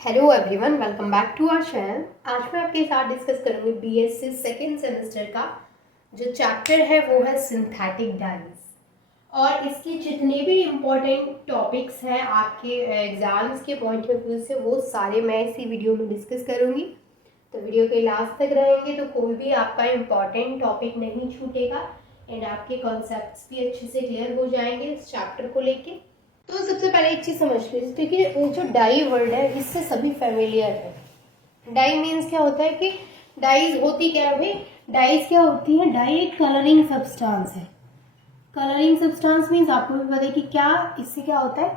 Hello everyone, welcome back to our channel. आज मैं आपके साथ डिस्कस करूंगी बीएससी सेकेंड सेमेस्टर का जो चैप्टर है वो है सिंथेटिक डाइज। और इसके जितने भी इम्पोर्टेंट टॉपिक्स हैं आपके एग्जाम्स के पॉइंट ऑफ व्यू से वो सारे मैं इसी वीडियो में डिस्कस करूंगी। तो वीडियो के लास्ट तक रहेंगे तो कोई भी आपका इम्पॉर्टेंट टॉपिक नहीं छूटेगा एंड आपके कॉन्सेप्ट्स भी अच्छे से क्लियर हो जाएंगे इस चैप्टर को लेके। तो सबसे पहले एक चीज समझ लीजिए, क्योंकि जो डाई वर्ड है इससे सभी फेमिलियर है। डाई मीन्स क्या होता है कि डाइज होती क्या है भाई, डाइज क्या होती है, डाई एक कलरिंग सब्सटेंस है। कलरिंग सब्सटेंस मीन्स आपको भी पता है कि क्या इससे क्या होता है,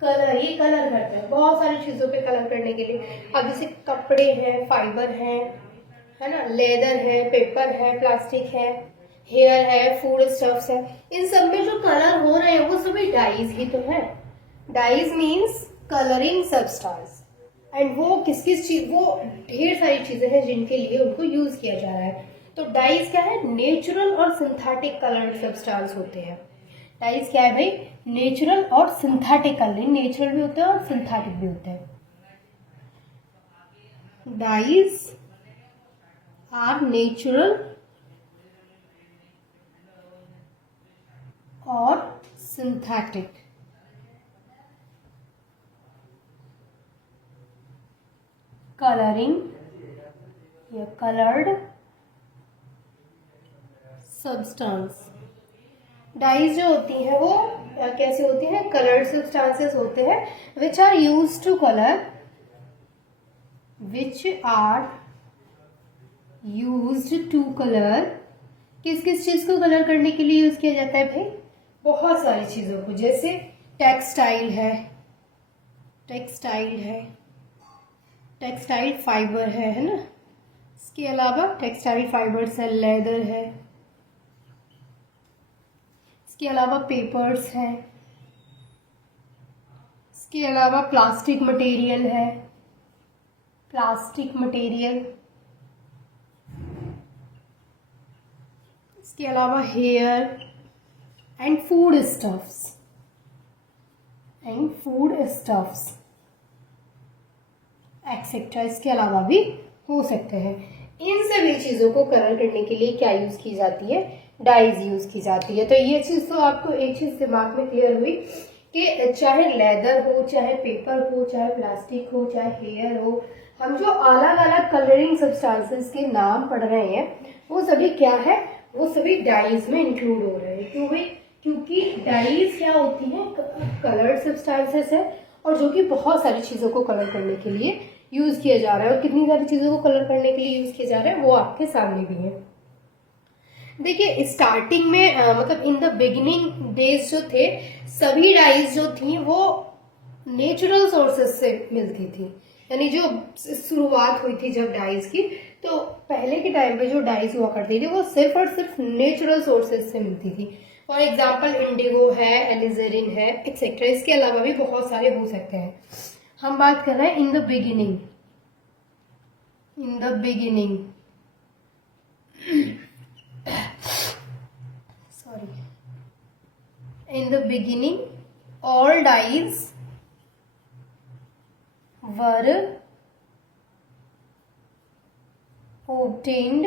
कलर। ये कलर करता है बहुत सारी चीजों पे कलर करने के लिए। अब जैसे कपड़े हैं, फाइबर है ना, लेदर है, पेपर है, प्लास्टिक है, हेयर है, फूड स्टफ्स है, इन सब में जो कलर हो रहे हैं वो सभी डाइज ही तो है। Dyes means colouring substance. And वो किस किस चीज, वो ढेर सारी चीजें हैं जिनके लिए उनको यूज किया जा रहा है। तो डाइज क्या है, नेचुरल और सिंथेटिक कलर्ड सब्सटेंस होते हैं। डाइज क्या है भाई, नेचुरल और सिंथेटिक कलरिंग, नेचुरल भी होता है और सिंथेटिक भी होता है। डाइज आर नेचुरल और सिंथेटिक कलरिंग या कलर्ड सब्सटेंस। डाइज जो होती है वो कैसे होती है, कलर्ड सब्सटेंसेस होते हैं which are use to colour, which are used to colour. किस किस चीज को कलर करने के लिए यूज किया जाता है भाई, बहुत सारी चीजों को। जैसे टेक्सटाइल है, टेक्सटाइल फाइबर है ना। इसके अलावा टेक्सटाइल फाइबर्स है, लेदर है, इसके अलावा पेपर्स है, इसके अलावा प्लास्टिक मटेरियल है, इसके अलावा hair and food stuffs etcetera इसके अलावा भी हो सकते हैं। इन सभी चीजों को कलर करने के लिए क्या यूज की जाती है, डाइज यूज की जाती है। तो ये चीज तो आपको एक चीज दिमाग में क्लियर हुई कि चाहे लेदर हो, चाहे पेपर हो, चाहे प्लास्टिक हो, चाहे हेयर हो, हम जो अलग अलग कलरिंग सब्सटेंसेस के नाम पढ़ रहे हैं वो सभी क्या है, वो सभी डाइज में इंक्लूड हो रहे हैं। क्यों भाई, क्योंकि डाइज क्या होती है, कलर्ड सब्सटेंसेस है और जो कि बहुत सारी चीजों को कलर करने के लिए यूज किया जा रहा है। और कितनी सारी चीजों को कलर करने के लिए यूज किया जा रहा है वो आपके सामने भी है। देखिए स्टार्टिंग में मतलब इन द बिगिनिंग डेज जो थे, सभी डाइज जो थी वो नेचुरल सोर्सेज से मिलती थी। यानी जो शुरुआत हुई थी जब डाइज की, तो पहले के टाइम पे जो डाइज हुआ करती थी वो सिर्फ और सिर्फ नेचुरल सोर्सेज से मिलती थी। फॉर एग्जाम्पल इंडिगो है, एलिजरिन है, एक्सेट्रा। इसके अलावा भी बहुत सारे हो सकते हैं। हम बात कर रहे हैं in the beginning, in the beginning all dyes were obtained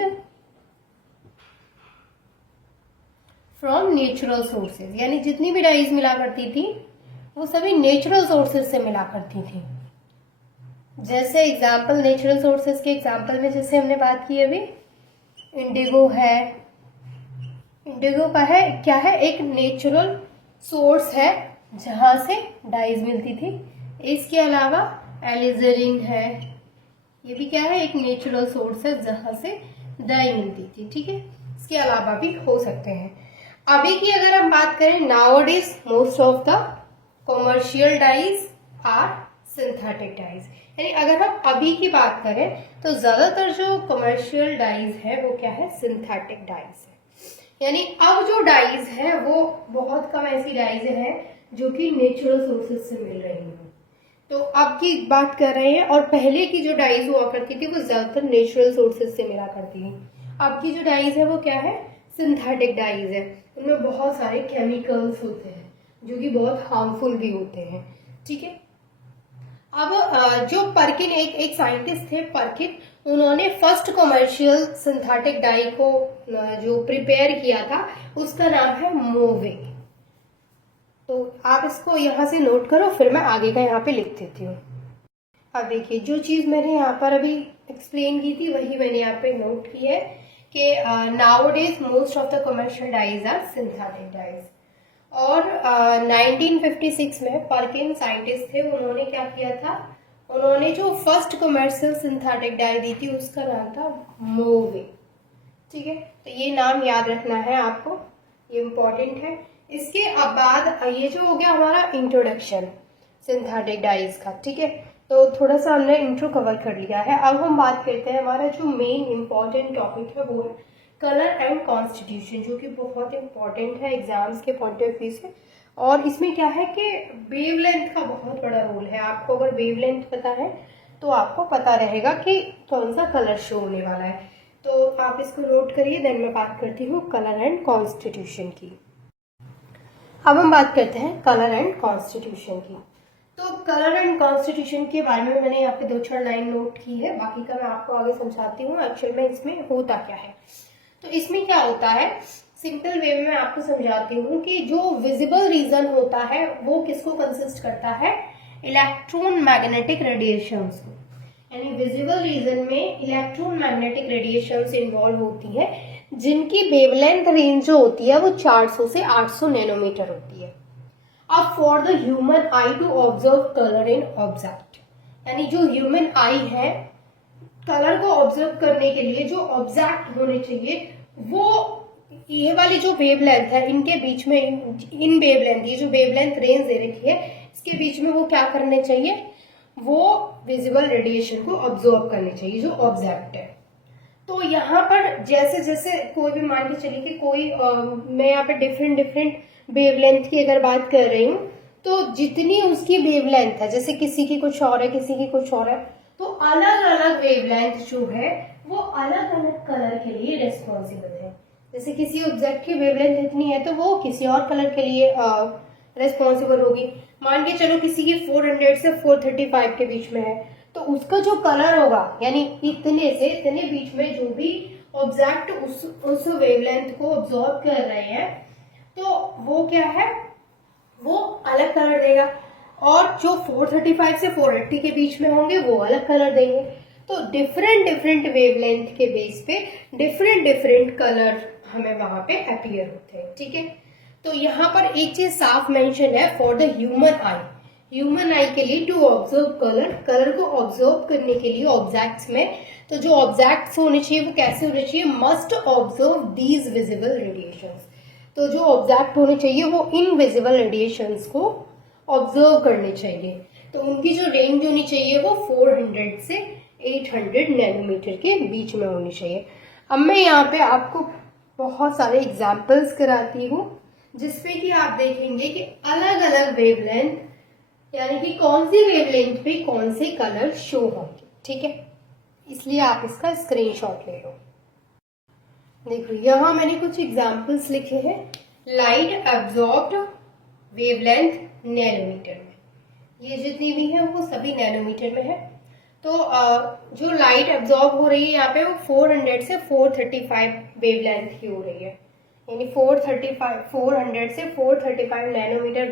from natural sources। यानी जितनी भी डाइज मिला करती थी वो सभी नेचुरल सोर्सेज से मिला करती थी। जैसे एग्जाम्पल, नेचुरल सोर्सेज के एग्जाम्पल में जैसे हमने बात की अभी, इंडिगो है। इंडिगो का है क्या है, एक नेचुरल सोर्स है जहां से डाइज मिलती थी। इसके अलावा एलिजरिन है, ये भी क्या है, एक नेचुरल सोर्स है जहां से डाई मिलती थी। ठीक है, इसके अलावा भी हो सकते हैं। अभी की अगर हम बात करें, nowadays most of the commercial dyes are synthetic dyes. यानी अगर हम अभी की बात करें तो ज्यादातर जो कमर्शियल डाइज है वो क्या है, सिंथेटिक डाइज है। यानी अब जो डाइज है वो बहुत कम ऐसी डाइज हैं जो कि नेचुरल सोर्सेज से मिल रही हैं। तो अब की बात कर रहे हैं, और पहले की जो डाइज हुआ करती थी वो ज्यादातर नेचुरल सोर्सेज से मिला करती थी। अब की जो डाइज है वो क्या है, सिंथेटिक डाइज है। उनमें बहुत सारे केमिकल्स होते हैं जो कि बहुत हार्मफुल भी होते हैं। ठीक है, अब जो पर्किन एक साइंटिस्ट थे पर्किन, उन्होंने फर्स्ट कमर्शियल सिंथेटिक डाई को जो प्रिपेयर किया था उसका नाम है मोवे। तो आप इसको यहाँ से नोट करो, फिर मैं आगे का यहाँ पे लिख देती हूँ। अब देखिए जो चीज़ मैंने यहाँ पर अभी एक्सप्लेन की थी वही मैंने यहाँ पे नोट की है कि nowadays most of the commercial dyes are synthetic dyes. और 1956 में पर्किन साइंटिस्ट थे, उन्होंने क्या किया था, उन्होंने जो फर्स्ट कमर्शियल सिंथेटिक डाई दी थी उसका नाम था मोवे। ठीक है, तो ये नाम याद रखना है आपको, ये इम्पोर्टेंट है। इसके अब बाद ये जो हो गया हमारा इंट्रोडक्शन सिंथेटिक डाइज का। ठीक है, तो थोड़ा सा हमने इंट्रो कवर कर लिया है। अब हम बात करते हैं, हमारा जो मेन इम्पॉर्टेंट टॉपिक है वो है कलर एंड कॉन्स्टिट्यूशन, जो कि बहुत इंपॉर्टेंट है एग्जाम्स के पॉइंट ऑफ व्यू से। और इसमें क्या है कि वेवलेंथ का बहुत बड़ा रोल है। आपको अगर वेवलेंथ पता है तो आपको पता रहेगा कि कौन सा कलर शो होने वाला है। तो आप इसको नोट करिए, देन मैं बात करती हूँ कलर एंड कॉन्स्टिट्यूशन की। अब हम बात करते हैं कलर एंड कॉन्स्टिट्यूशन की। तो कलर एंड कॉन्स्टिट्यूशन के बारे में मैंने यहाँ पे 2-4 लाइन नोट की है, बाकी का मैं आपको आगे समझाती हूँ एक्चुअल में इसमें होता क्या है। तो इसमें क्या होता है, सिंपल वे में मैं आपको समझाती हूँ कि जो विजिबल रीजन होता है वो किसको कंसिस्ट करता है, इलेक्ट्रोन मैग्नेटिक रेडिएशंस को। यानी विजिबल रीजन में इलेक्ट्रोन मैग्नेटिक रेडिएशंस इन्वॉल्व होती है, जिनकी वेवलेंथ रेंज जो होती है वो 400 से 800 नैनोमीटर होती है। अब for the human eye to observe colour in object, यानी जो ह्यूमन आई है कलर को ऑब्जर्व करने के लिए जो ऑब्जेक्ट होने चाहिए वो ये वाली जो वेवलेंथ है इनके बीच में, इन वेवलेंथ, ये जो वेवलेंथ रेंज दे रखी है इसके बीच में वो क्या करने चाहिए, वो विजिबल रेडिएशन को ऑब्जर्व करने चाहिए जो ऑब्जेक्ट है। तो यहाँ पर जैसे जैसे कोई भी मान के चलिए कि कोई मैं यहाँ पे डिफरेंट वेवलेंथ की अगर बात कर रही हूँ, तो जितनी उसकी वेवलेंथ है, जैसे किसी की कुछ और है किसी की कुछ और है, तो अलग अलग वेवलेंथ जो है वो अलग अलग कलर के लिए रेस्पॉन्सिबल है। जैसे किसी ऑब्जेक्ट की वेवलेंथ इतनी है तो वो किसी और कलर के लिए रेस्पॉन्सिबल होगी। मान के चलो किसी की 400 से 435 के बीच में है, तो उसका जो कलर होगा, यानी इतने से इतने बीच में जो भी ऑब्जेक्ट उस वेवलेंथ को ऑब्जॉर्व कर रहे हैं तो वो क्या है, वो अलग कलर देगा। और जो 435 से 480 के बीच में होंगे वो अलग कलर देंगे। तो डिफरेंट वेवलेंथ के बेस पे डिफरेंट कलर हमें वहां पे अपीयर होते हैं। ठीक है, तो यहाँ पर एक चीज साफ मेंशन है, फॉर द ह्यूमन आई के लिए टू ऑब्जर्व कलर को ऑब्जर्व करने के लिए ऑब्जेक्ट्स में, तो जो ऑब्जेक्ट्स होने चाहिए वो कैसे होने चाहिए, must observe these visible radiations. तो जो ऑब्जेक्ट होने चाहिए वो इनविजिबल रेडिएशंस को ऑब्जर्व करने चाहिए। तो उनकी जो रेंज होनी चाहिए वो 400 से 800 नैनोमीटर के बीच में होनी चाहिए। अब मैं यहाँ पे आपको बहुत सारे एग्जाम्पल्स कराती हूँ जिसपे कि आप देखेंगे कि अलग अलग वेवलेंथ, यानी कि कौन सी वेवलेंथ पे कौन से कलर शो होंगे। ठीक है, इसलिए आप इसका स्क्रीनशॉट ले लो। देखो यहाँ मैंने कुछ एग्जाम्पल्स लिखे हैं। लाइट एब्जॉर्ब्ड वेवलेंथ नैनोमीटर में, ये जितनी भी है वो सभी नैनोमीटर में है। तो जो लाइट एब्जॉर्ब हो रही है यहाँ पे वो 400 से 435 वेवलेंथ की हो रही है, यानी 400 से 435 नैनोमीटर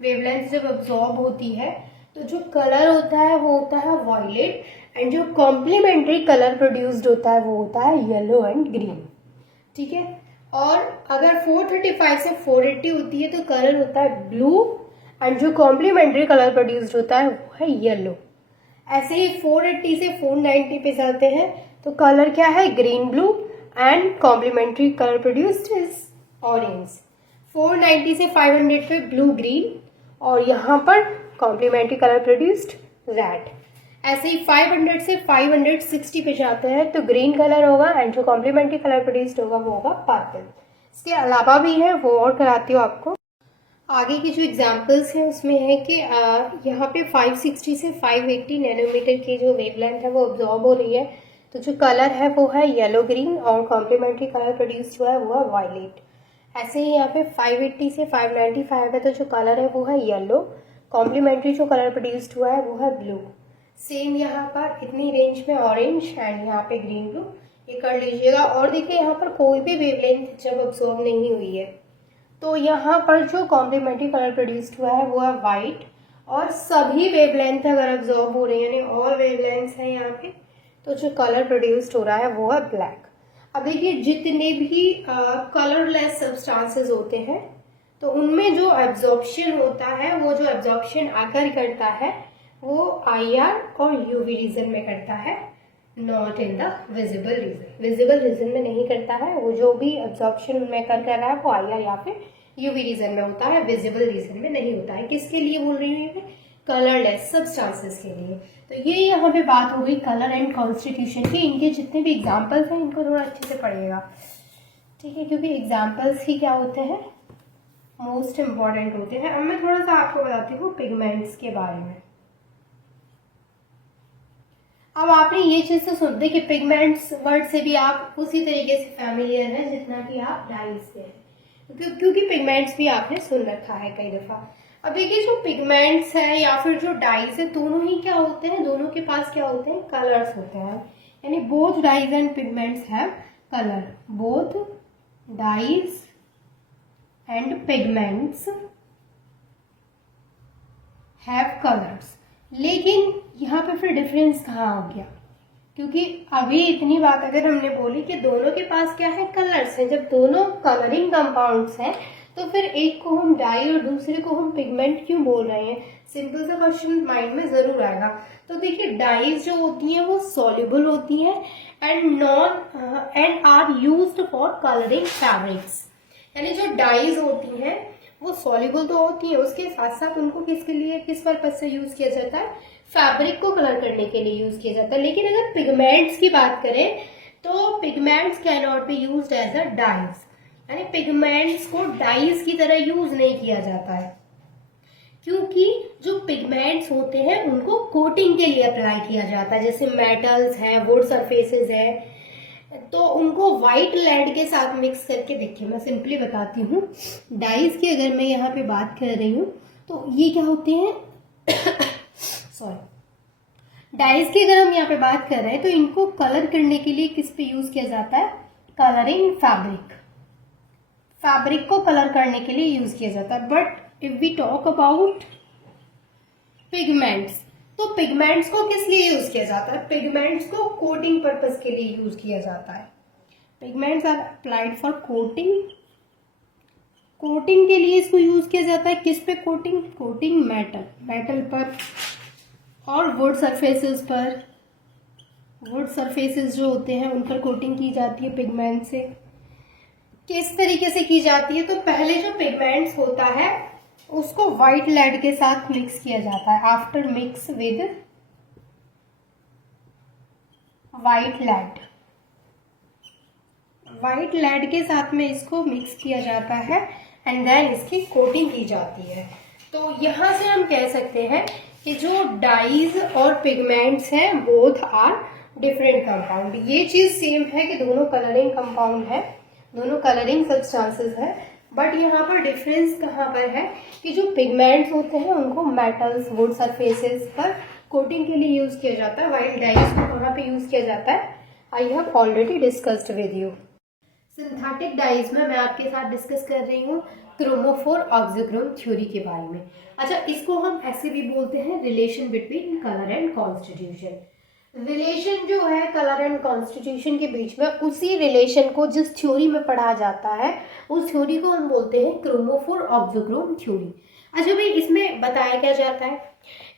वेवलेंथ जब एब्जॉर्ब होती है तो जो कलर होता है वो होता है वायलेट, एंड जो कॉम्प्लीमेंट्री कलर प्रोड्यूस्ड होता है वो होता है येलो एंड ग्रीन। ठीक है, और अगर 435 से 480 होती है तो कलर होता है ब्लू, एंड जो कॉम्प्लीमेंट्री कलर प्रोड्यूस्ड होता है वो है येलो। ऐसे ही 480 से 490 पे जाते हैं तो कलर क्या है, green blue, and complementary colour produced is orange. 490 से 500 पे ब्लू ग्रीन, और यहाँ पर कॉम्प्लीमेंट्री कलर प्रोड्यूस्ड रेड। ऐसे ही 500 से 560 पे जाते हैं तो ग्रीन कलर होगा, एंड जो कॉम्प्लीमेंट्री कलर प्रोड्यूस्ड होगा वो होगा पर्पल। इसके अलावा भी है, वो और कराती हूँ आपको। आगे की जो एग्जांपल्स हैं उसमें है कि यहाँ पे 560 से 580 नैनोमीटर की जो वेवलेंथ है वो ऑब्जॉर्ब हो रही है, तो जो कलर है वो है येलो ग्रीन, और कॉम्प्लीमेंट्री कलर प्रोड्यूस जो है वो है वायलेट। ऐसे ही यहाँ पे 580 से 595 है तो जो कलर है वो है येलो, कॉम्प्लीमेंट्री जो कलर प्रोड्यूस्ड हुआ है वो है ब्लू। सेम यहाँ पर इतनी रेंज में ऑरेंज एंड यहाँ पे ग्रीन ब्लू, ये कर लीजिएगा। और देखिए यहाँ पर कोई भी वेवलेंथ जब अब्सॉर्ब नहीं हुई है तो यहाँ पर जो कॉम्प्लीमेंट्री कलर प्रोड्यूस्ड हुआ है वो है वाइट, और सभी वेवलेंथ अगर अब्सॉर्ब हो रही है यानी ऑल वेवलेंथ्स हैं यहाँ पे, तो जो कलर प्रोड्यूस्ड हो रहा है वो है ब्लैक। अब देखिए जितने भी कलरलेस सब्सटेंसेस होते हैं तो उनमें जो एब्जॉर्प्शन होता है, वो जो एब्जॉर्प्शन आकर करता है वो IR और UV रीजन में करता है, not in the visible region. Visible region में नहीं करता है, वो जो भी एब्जॉर्प्शन में कर रहा है वो IR या फिर UV रीजन में होता है, विजिबल रीजन में नहीं होता है। किसके लिए बोल रही हूँ? कलरलेस सब्सटेंसेस के लिए। तो ये यहाँ पे बात हो गई कलर एंड कॉन्स्टिट्यूशन की। इनके जितने भी एग्जाम्पल्स हैं इनको थोड़ा अच्छे से पढ़िएगा, ठीक है, क्योंकि एग्जाम्पल्स ही क्या होते हैं, मोस्ट इम्पॉर्टेंट होते हैं। अब मैं थोड़ा सा आपको बताती हूँ पिगमेंट्स के बारे में। अब आपने ये चीज़ तो सुन दी कि पिगमेंट्स वर्ड से भी आप उसी तरीके से फैमिलियर हैं जितना कि आप डाइज से हैं, क्योंकि पिगमेंट्स भी आपने सुन रखा है कई दफ़ा। अब देखिए जो पिगमेंट्स है या फिर जो डाइज है, दोनों ही क्या होते हैं, दोनों के पास क्या होते हैं, कलर्स होते हैं। यानी both dyes and pigments have colour, both dyes and pigments have colours. लेकिन यहाँ पे फिर डिफरेंस कहाँ हो गया? क्योंकि अभी इतनी बात अगर हमने बोली कि दोनों के पास क्या है, कलर्स हैं, जब दोनों कलरिंग कंपाउंड्स हैं तो फिर एक को हम डाई और दूसरे को हम पिगमेंट क्यों बोल रहे हैं? सिंपल सा क्वेश्चन माइंड में जरूर आएगा। तो देखिए डाइज जो होती हैं वो सॉल्युबल होती हैं and are used for colouring fabrics. यानी जो डाइज होती हैं वो सॉल्युबल तो होती है, उसके साथ साथ उनको किसके लिए, किस पर्पज से यूज किया जाता है, फैब्रिक को कलर करने के लिए यूज किया जाता है। लेकिन अगर पिगमेंट्स की बात करें तो pigments can not be used as a dyes, यानी पिगमेंट्स को डाइज की तरह यूज नहीं किया जाता है, क्योंकि जो पिगमेंट्स होते हैं उनको कोटिंग के लिए अप्लाई किया जाता है। जैसे मेटल्स हैं, वुड सरफेसेस है, तो उनको व्हाइट लेड के साथ मिक्स करके, देखिए मैं सिंपली बताती हूँ, डाइज की अगर मैं यहाँ पे बात कर रही हूँ तो ये क्या होते हैं सॉरी, डाइज की अगर हम यहाँ पे बात कर रहे हैं तो इनको कलर करने के लिए किस पे यूज किया जाता है, कलरिंग फैब्रिक, फैब्रिक को कलर करने के लिए यूज किया जाता है। But if we talk about pigments, तो पिगमेंट्स को किस लिए यूज किया जाता है, पिगमेंट्स को कोटिंग पर्पस के लिए यूज किया जाता है। Pigments are applied for coating, coating के लिए इसको यूज किया जाता है। किस पे कोटिंग, कोटिंग मेटल, मेटल पर और वुड सरफेसेस पर, वुड सरफेसेस जो होते हैं उन पर कोटिंग की जाती है पिगमेंट से। किस तरीके से की जाती है, तो पहले जो पिगमेंट्स होता है उसको व्हाइट लेड के साथ मिक्स किया जाता है। After mix with white lead, white lead के साथ में इसको मिक्स किया जाता है एंड देन इसकी कोटिंग की जाती है। तो यहाँ से हम कह सकते हैं कि जो डाइज और पिगमेंट्स हैं बोथ आर डिफरेंट कंपाउंड। ये चीज सेम है कि दोनों कलरिंग कंपाउंड है, दोनों कलरिंग सब्सटेंसेस है, बट यहाँ पर डिफरेंस कहाँ पर है कि जो पिगमेंट्स होते हैं उनको मेटल्स, वुड सरफेसेस पर कोटिंग के लिए यूज किया जाता है, वाइल डाइज को कहाँ पे यूज किया जाता है, I have already discussed with you. Synthetic dies में मैं आपके साथ डिस्कस कर रही हूँ क्रोमोफोर ऑक्सीक्रोम थ्योरी के बारे में। अच्छा, इसको हम ऐसे भी बोलते हैं relation between colour and constitution. Relation जो है कलर एंड कॉन्स्टिट्यूशन के बीच में, उसी रिलेशन को जिस थ्योरी में पढ़ा जाता है उस थ्योरी को हम बोलते हैं क्रोमोफोर ऑक्सीक्रोम थ्योरी। अच्छा भाई, इसमें बताया क्या जाता है,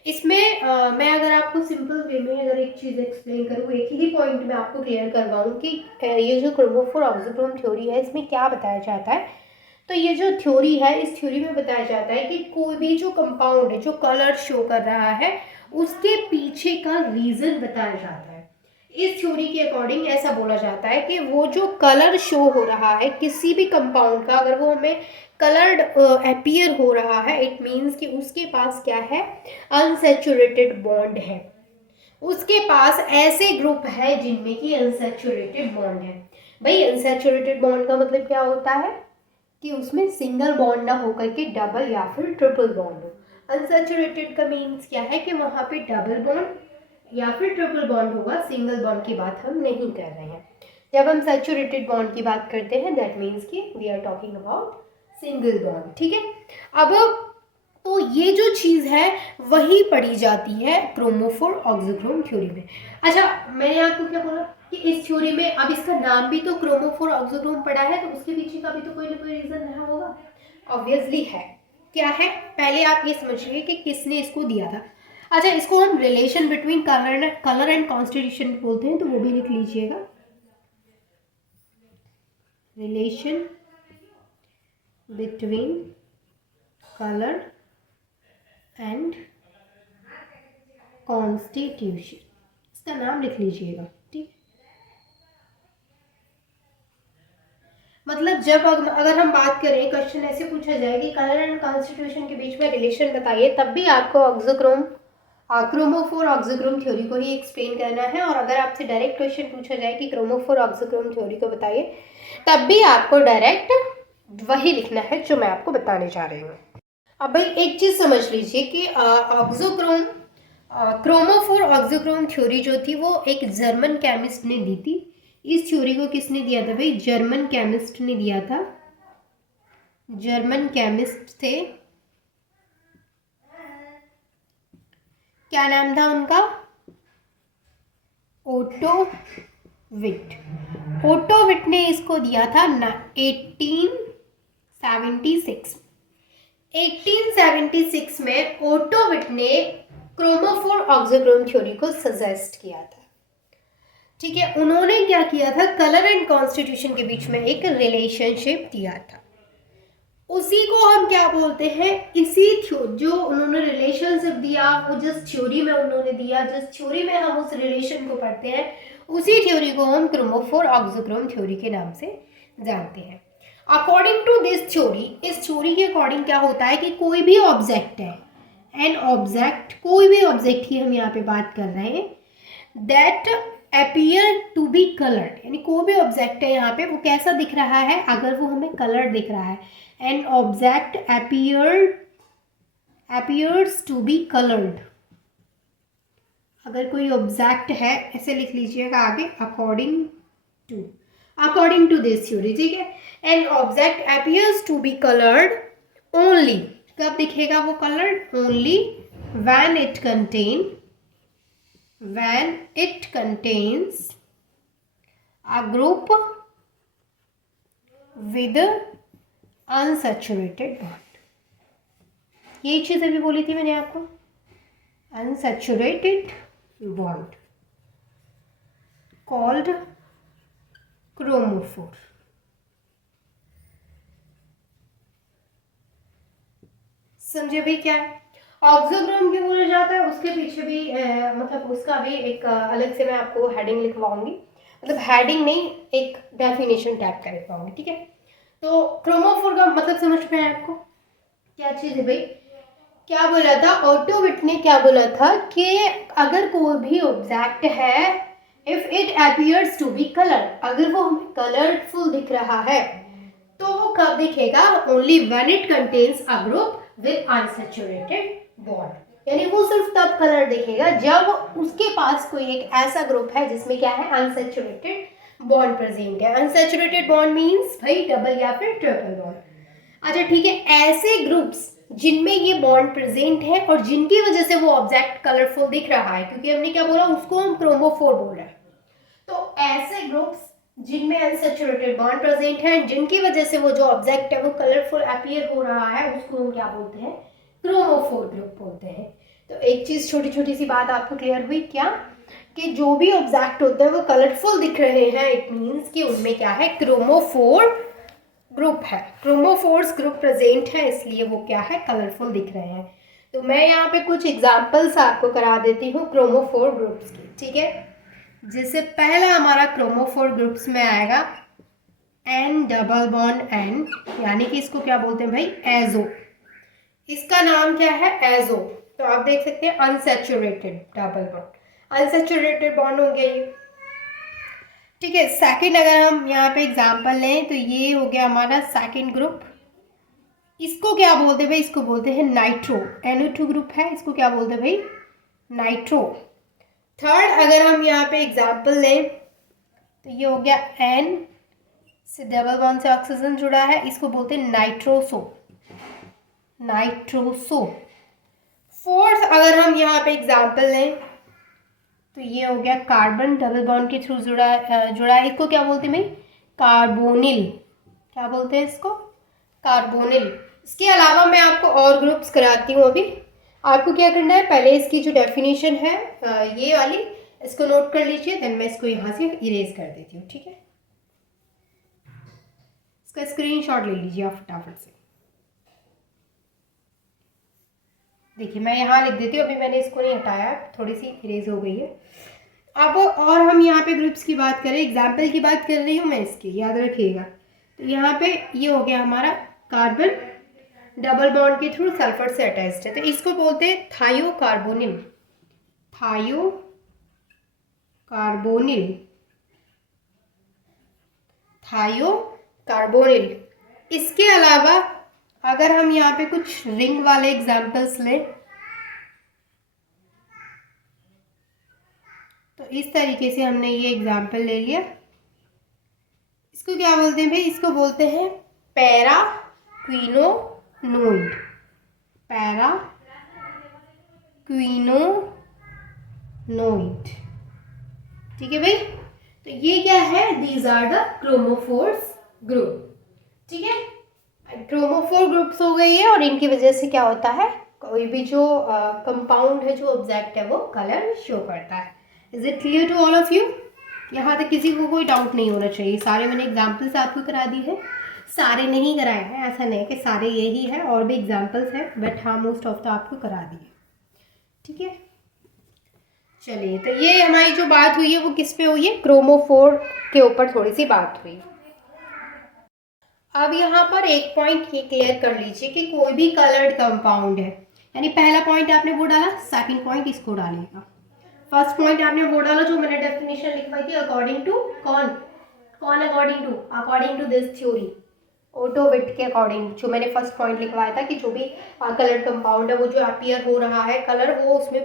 इसमें मैं अगर आपको सिंपल वे में अगर एक चीज़ एक्सप्लेन करूँ, एक ही पॉइंट में आपको क्लियर करवाऊँ कि ये जो क्रोमोफोर ऑक्सीक्रोम थ्योरी है इसमें क्या बताया जाता है। तो ये जो थ्योरी है, इस थ्योरी में बताया जाता है कि कोई भी जो कंपाउंड है जो कलर शो कर रहा है उसके पीछे का रीजन बताया जाता है। इस थ्योरी के अकॉर्डिंग ऐसा बोला जाता है कि वो जो कलर शो हो रहा है किसी भी कंपाउंड का, अगर वो हमें कलर्ड अपीयर हो रहा है, इट मीन्स कि उसके पास क्या है, अनसैचुरेटेड बॉन्ड है, उसके पास ऐसे ग्रुप है जिनमें कि अनसैचुरेटेड बॉन्ड है। भाई अनसैचुरेटेड बॉन्ड का मतलब क्या होता है कि उसमें सिंगल बॉन्ड ना होकर के डबल या फिर ट्रिपल बॉन्ड हो। अनसैचुरेटेड का मीन्स क्या है कि वहाँ पे डबल बॉन्ड या फिर ट्रिपल बॉन्ड होगा, सिंगल बॉन्ड की बात हम नहीं कर रहे हैं। जब हम सैचुरेटेड बॉन्ड की बात करते हैं दैट मीन्स कि we are talking about single bond, ठीक है। अब तो ये जो चीज़ है वही पढ़ी जाती है क्रोमोफोर ऑक्सोक्रोम थ्योरी में। अच्छा, मैंने आपको क्या बोला कि इस थ्योरी में, अब इसका नाम भी तो क्रोमोफोर ऑक्सोक्रोम पड़ा है, तो उसके पीछे का भी तो कोई ना कोई रीज़न रहा होगा, ऑब्वियसली है। क्या है, पहले आप ये समझिए कि किसने इसको दिया था। अच्छा, इसको हम relation between colour and constitution बोलते हैं, तो वो भी लिख लीजिएगा, relation between colour and constitution, इसका नाम लिख लीजिएगा, ठीक। मतलब जब अगर हम बात करें, क्वेश्चन ऐसे पूछा जाए कि कलर एंड कॉन्स्टिट्यूशन के बीच में रिलेशन बताइए, तब भी आपको ऑक्सोक्रोम क्रोमोफोर ऑक्सोक्रोम थ्योरी को ही एक्सप्लेन करना है। और अगर आपसे डायरेक्ट क्वेश्चन पूछा जाए कि क्रोमोफोर ऑक्सोक्रोम थ्योरी को बताइए, तब भी आपको डायरेक्ट वही लिखना है जो मैं आपको बताने जा रही हूँ। अब भाई एक चीज़ समझ लीजिए कि ऑक्सोक्रोम क्रोमोफोर ऑक्सोक्रोम थ्योरी जो थी वो एक जर्मन केमिस्ट ने दी थी। इस थ्योरी को किसने दिया था भाई? जर्मन केमिस्ट ने दिया था। जर्मन केमिस्ट थे, क्या नाम था उनका? ओटो विट। ओटो विट ने इसको दिया था 1876। 1876 में ओटो विट ने क्रोमोफोर ऑक्सोक्रोम थ्योरी को सजेस्ट किया था, ठीक है। उन्होंने क्या किया था, कलर एंड कॉन्स्टिट्यूशन के बीच में एक रिलेशनशिप दिया था। उसी को हम क्या बोलते हैं, इसी जो उन्होंने रिलेशनशिप दिया, वो जिस थ्योरी में उन्होंने दिया, जिस थ्योरी में हम उस रिलेशन को पढ़ते हैं, उसी थ्योरी को हम क्रोमोफोर ऑक्सोक्रोम थ्योरी के नाम से जानते हैं। अकॉर्डिंग टू दिस थ्योरी, इस थ्योरी के अकॉर्डिंग क्या होता है कि कोई भी ऑब्जेक्ट है, एन ऑब्जेक्ट, कोई भी ऑब्जेक्ट की हम यहाँ पे बात कर रहे हैं, that appear to be coloured, यानी कोई भी ऑब्जेक्ट है यहाँ पे, वो कैसा दिख रहा है, अगर वो हमें कलर्ड दिख रहा है, an object appears to be colored, अगर कोई ऑब्जेक्ट है, ऐसे लिख लीजिएगा आगे, अकॉर्डिंग टू दिस थ्योरी, ठीक है। An object appears to be colored only, कब दिखेगा वो coloured? Only when it contains a group with unsaturated bond। यही चीज़ अभी बोली थी मैंने आपको, unsaturated bond called chromophore। समझे भाई क्या है ऑक्सोक्रोम क्यों बोला जाता है? उसके पीछे भी मतलब उसका भी एक अलग से मैं आपको हेडिंग लिखवाऊंगी, मतलब हेडिंग नहीं, एक डेफिनेशन टाइप का लिखवाऊंगी, ठीक है। तो क्रोमोफोर का मतलब समझ में आया आपको? क्या चीज़ है भाई? क्या बोला था ओटो विट ने? क्या बोला था कि अगर कोई भी ऑब्जेक्ट है, if it appears to be colour, अगर वो हमें कलरफुल दिख रहा है, तो वो कब दिखेगा? Only when it contains a group with unsaturated bond, यानी वो सिर्फ तब कलर दिखेगा जब उसके पास कोई एक ऐसा ग्रुप है जिसमें क्या है, अनसैचुरेटेड बॉन्ड प्रेजेंट है। अनसैचुरेटेड बॉन्ड मीन्स भाई डबल या फिर ट्रिपल बॉन्ड। अच्छा ठीक है, ऐसे ग्रुप्स जिनमें ये बॉन्ड प्रेजेंट है और जिनकी वजह से वो ऑब्जेक्ट कलरफुल दिख रहा है, क्योंकि हमने क्या बोला, उसको हम क्रोमोफोर बोल रहे हैं, तो ऐसे ग्रुप्स जिनमें अनसैचुरेटेड बॉन्ड प्रेजेंट है, जिनकी वजह से वो जो ऑब्जेक्ट है वो कलरफुल अपीयर हो रहा है, उसको हम क्या बोलते हैं? क्रोमोफोर ग्रुप बोलते हैं। तो एक चीज, छोटी छोटी सी बात आपको क्लियर हुई क्या, कि जो भी ऑब्जेक्ट होते हैं वो कलरफुल दिख रहे हैं, इट मीन्स कि उनमें क्या है, क्रोमोफोर ग्रुप है, क्रोमोफोर्स ग्रुप प्रेजेंट है, इसलिए वो क्या है, कलरफुल दिख रहे हैं। तो मैं यहाँ पे कुछ एग्जांपल्स आपको करा देती हूँ क्रोमोफोर ग्रुप्स की, ठीक है। जैसे पहला हमारा क्रोमोफोर ग्रुप्स में आएगा एन डबल बॉन्ड एन, यानी कि इसको क्या बोलते हैं भाई, एजो। इसका नाम क्या है, एजो। तो आप देख सकते हैं unsaturated double bond, unsaturated bond हो गया ये, ठीक है। सेकंड अगर हम यहाँ पे एग्जांपल लें तो ये हो गया हमारा सेकंड ग्रुप, इसको क्या बोलते हैं भाई, इसको बोलते हैं नाइट्रो। NO2 ग्रुप है, इसको क्या बोलते हैं भाई, नाइट्रो। थर्ड अगर हम यहाँ पे एग्जाम्पल लें तो ये हो गया N से डबल बॉन्ड से ऑक्सीजन जुड़ा है, इसको बोलते हैं नाइट्रोसो, नाइट्रोसो। फोर्थ अगर हम यहाँ पे एग्जाम्पल लें तो ये हो गया कार्बन डबल बॉन्ड के थ्रू जुड़ा है, इसको क्या बोलते हैं भाई, कार्बोनिल। क्या बोलते हैं इसको, कार्बोनिल। इसके अलावा मैं आपको और ग्रुप्स कराती हूँ। अभी आपको क्या करना है, पहले इसकी जो डेफिनेशन है ये वाली, इसको नोट कर लीजिए, देन मैं इसको यहाँ से इरेज कर देती हूँ, ठीक है। इसका स्क्रीनशॉट ले लीजिए आप फटाफट से। देखिए मैं यहाँ लिख देती हूँ, अभी मैंने इसको नहीं हटाया, थोड़ी सी इरेज हो गई है। अब और हम यहाँ पे ग्रुप्स की बात करें, एग्जाम्पल की बात कर रही हूँ मैं इसकी, याद रखिएगा। तो यहाँ पे ये हो गया हमारा कार्बन डबल बॉन्ड के थ्रू सल्फर से अटैच्ड है, तो इसको बोलते हैं थायोकार्बोनिल, थायोकार्बोनिल, थायोकार्बोनिल। इसके अलावा अगर हम यहाँ पे कुछ रिंग वाले एग्जाम्पल्स लें तो इस तरीके से हमने ये एग्जाम्पल ले लिया। इसको क्या बोलते हैं भाई, इसको बोलते हैं पैराक्विनोनोइड, पैराक्विनोनोइड, ठीक है भाई। तो ये क्या है, these are the chromophores group, ठीक है। क्रोमोफोर ग्रुप्स हो गई है, और इनकी वजह से क्या होता है, कोई भी जो कंपाउंड है जो ऑब्जेक्ट है वो कलर शो करता है। Is it clear to all of you? यहाँ तक किसी को कोई डाउट नहीं होना चाहिए। सारे मैंने एग्जाम्पल्स आपको करा दी है, सारे नहीं कराए हैं, ऐसा नहीं कि सारे यही है, और भी एग्जाम्पल्स हैं, बट हाँ मोस्ट ऑफ द आपको करा दिए, ठीक है। चलिए, तो ये हमारी जो बात हुई है वो किस पे हुई है, क्रोमोफोर के ऊपर थोड़ी सी बात हुई। अब यहाँ पर एक पॉइंट ये क्लियर कर लीजिए कि कोई भी कलर्ड कंपाउंड है, यानी पहला पॉइंट आपने वो डाला, सेकंड पॉइंट इसको डालेगा। फर्स्ट पॉइंट आपने वो डाला जो मैंने डेफिनेशन लिखवाई थी, अकॉर्डिंग टू कौन, according to this theory, Otto Witt के अकॉर्डिंग, जो मैंने फर्स्ट पॉइंट लिखवाया था कि जो भी कलर कंपाउंड है वो जो अपीयर हो रहा है कलर, वो उसमें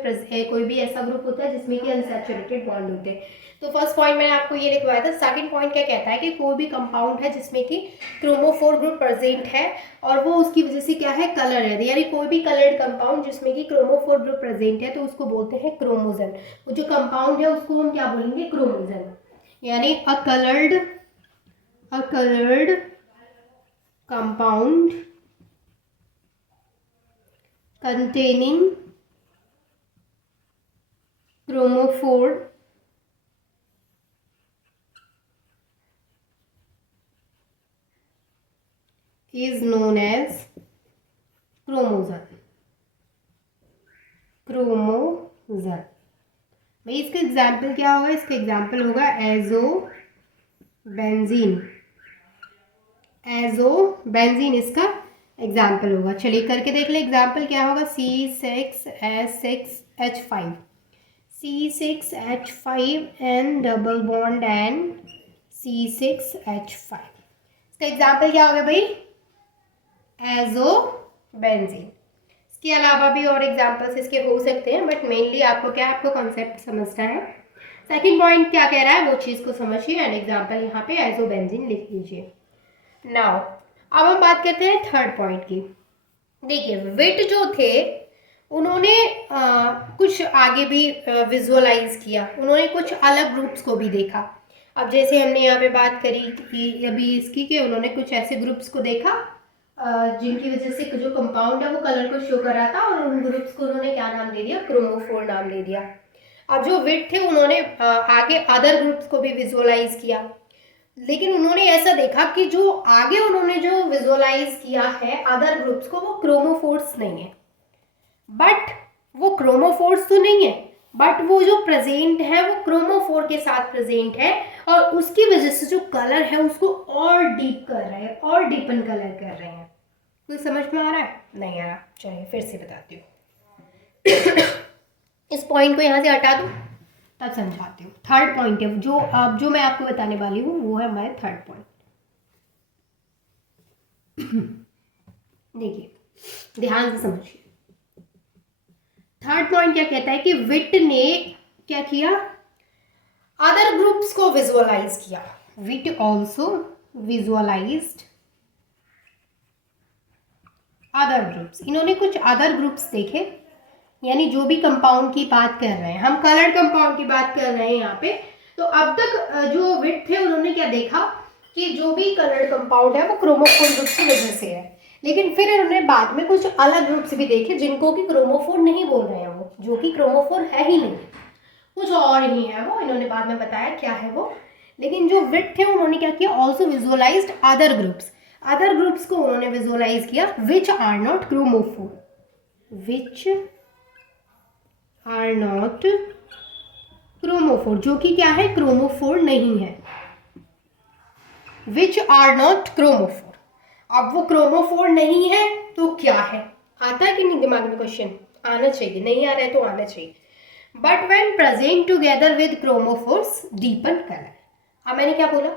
कोई भी ऐसा ग्रुप होता है जिसमें कि अनसैचुरेटेड बॉन्ड होते हैं। तो फर्स्ट पॉइंट मैंने आपको ये लिखवाया था। सेकंड पॉइंट क्या कहता है कि कोई भी कंपाउंड है जिसमें कि क्रोमोफोर ग्रुप प्रेजेंट है और वो उसकी वजह से क्या है, कलर है, यानी कोई भी कलर्ड कंपाउंड जिसमें कि क्रोमोफोर ग्रुप प्रेजेंट है तो उसको बोलते हैं क्रोमोजन। वो जो कंपाउंड है उसको हम क्या बोलेंगे, क्रोमोजन, यानी अ coloured compound containing chromophore is known as क्रोमोजन। भाई इसका एग्जाम्पल क्या होगा, इसका एग्जाम्पल होगा एजोबेंजीन इसका एग्जाम्पल होगा। चलिए करके देख ले, एग्जाम्पल क्या होगा, C6H6 N double bond N C6H5। इसका एग्जाम्पल क्या होगा भाई, एजोबेंजीन। इसके अलावा भी और एग्जाम्पल्स इसके हो सकते हैं, बट मेनली आपको क्या, आपको कॉन्सेप्ट समझना है। सेकंड पॉइंट क्या कह रहा है वो चीज़ को समझिए, एंड एग्जाम्पल यहाँ पे एजोबेंजीन लिख लीजिए। नाउ अब हम बात करते हैं थर्ड पॉइंट की। देखिए विट जो थे उन्होंने कुछ आगे भी विजुअलाइज किया, उन्होंने कुछ अलग ग्रुप्स को भी देखा। अब जैसे हमने यहाँ पे बात करी कि अभी इसकी कि उन्होंने कुछ ऐसे ग्रुप्स को देखा जिनकी वजह से जो कंपाउंड है वो कलर को शो कर रहा था, और उन ग्रुप्स को उन्होंने क्या नाम दे दिया, क्रोमोफोर नाम दे दिया। अब जो विट थे उन्होंने आगे अदर ग्रुप्स को भी विजुअलाइज किया, लेकिन उन्होंने ऐसा देखा कि जो आगे उन्होंने जो विजुअलाइज किया है अदर ग्रुप्स को, वो क्रोमोफोर्स नहीं है, बट वो क्रोमोफोर्स तो नहीं है, बट वो जो प्रेजेंट है वो क्रोमोफोर के साथ प्रेजेंट है, और उसकी वजह से जो कलर है उसको और डीप कर रहे हैं, और डीपन कलर कर रहे हैं। कोई समझ में आ रहा है, नहीं आ रहा? चलिए फिर से बताती हूँ। इस पॉइंट को यहाँ से हटा दूँ तब समझाती हूँ। थर्ड पॉइंट है जो मैं आपको बताने वाली हूँ, वो है हमारे थर्ड पॉइंट। देखिए ध्यान से समझिए। थर्ड पॉइंट क्या कहता है कि विट ने क्या किया, अदर ग्रुप्स को विजुअलाइज किया। विट ऑल्सो विजुअलाइज्ड अदर ग्रुप्स। इन्होंने कुछ अदर ग्रुप्स देखे, यानी जो भी कंपाउंड की बात कर रहे हैं, हम कलर कंपाउंड की बात कर रहे हैं यहाँ पे। तो अब तक जो विट थे उन्होंने क्या देखा कि जो भी कलर कंपाउंड है वो क्रोमोफोर ग्रुप की वजह से है, लेकिन फिर इन्होंने बाद में कुछ अलग ग्रुप्स भी देखे जिनको कि क्रोमोफोर नहीं बोल रहे हैं, वो जो कि क्रोमोफोर है ही नहीं, कुछ और ही है वो। इन्होंने बाद में बताया क्या है वो। लेकिन जो विट थे उन्होंने क्या किया, also visualised other groups. Other groups को उन्होंने विजुअलाइज किया which are not chromophore, which are not chromophore, जो कि क्या है, क्रोमोफोर नहीं है। विच आर नॉट क्रोमोफोर, अब वो क्रोमोफोर नहीं है तो क्या है, आता है कि नहीं दिमाग में क्वेश्चन, आना चाहिए, नहीं आ रहा है तो आना चाहिए। But when present together with chromophores deepen colour. अब मैंने क्या बोला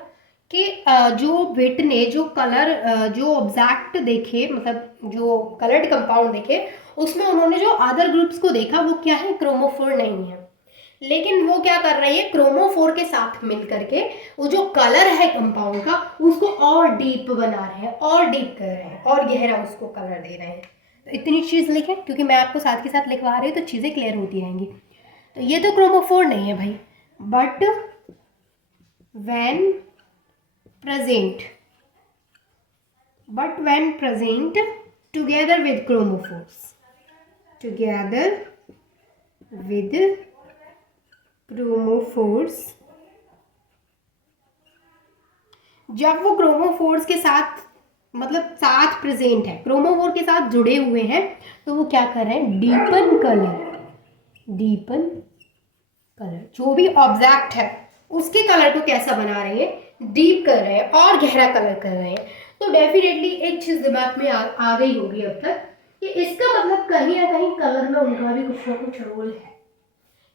कि जो विट ने जो कलर जो ऑब्जेक्ट देखे, मतलब जो कलर्ड कंपाउंड देखे, उसमें उन्होंने जो अदर ग्रुप्स को देखा वो क्या है, क्रोमोफोर नहीं है। लेकिन वो क्या कर रही है, क्रोमोफोर के साथ मिल करके वो जो कलर है कंपाउंड का उसको और डीप बना रहे हैं, और डीप कर रहे हैं, और गहरा उसको कलर दे रहे हैं। तो इतनी चीज़ लिखें, क्योंकि मैं आपको साथ के साथ लिखवा रही हूँ तो चीज़ें क्लियर होती रहेंगी। तो ये तो क्रोमोफोर नहीं है भाई, but when present together with chromophores, together with chromophores, जब वो क्रोमोफोर्स के साथ मतलब साथ प्रेजेंट है, क्रोमोफोर के साथ जुड़े हुए हैं, तो वो क्या कर रहे हैं, डीपन कलर जो भी ऑब्जेक्ट है उसके कलर को कैसा बना रहे हैं, डीप कर रहे हैं और गहरा कलर कर रहे हैं। तो डेफिनेटली एक चीज दिमाग में आ गई होगी अब तक कि इसका मतलब कहीं ना कहीं कलर में उनका भी कुछ ना कुछ रोल है,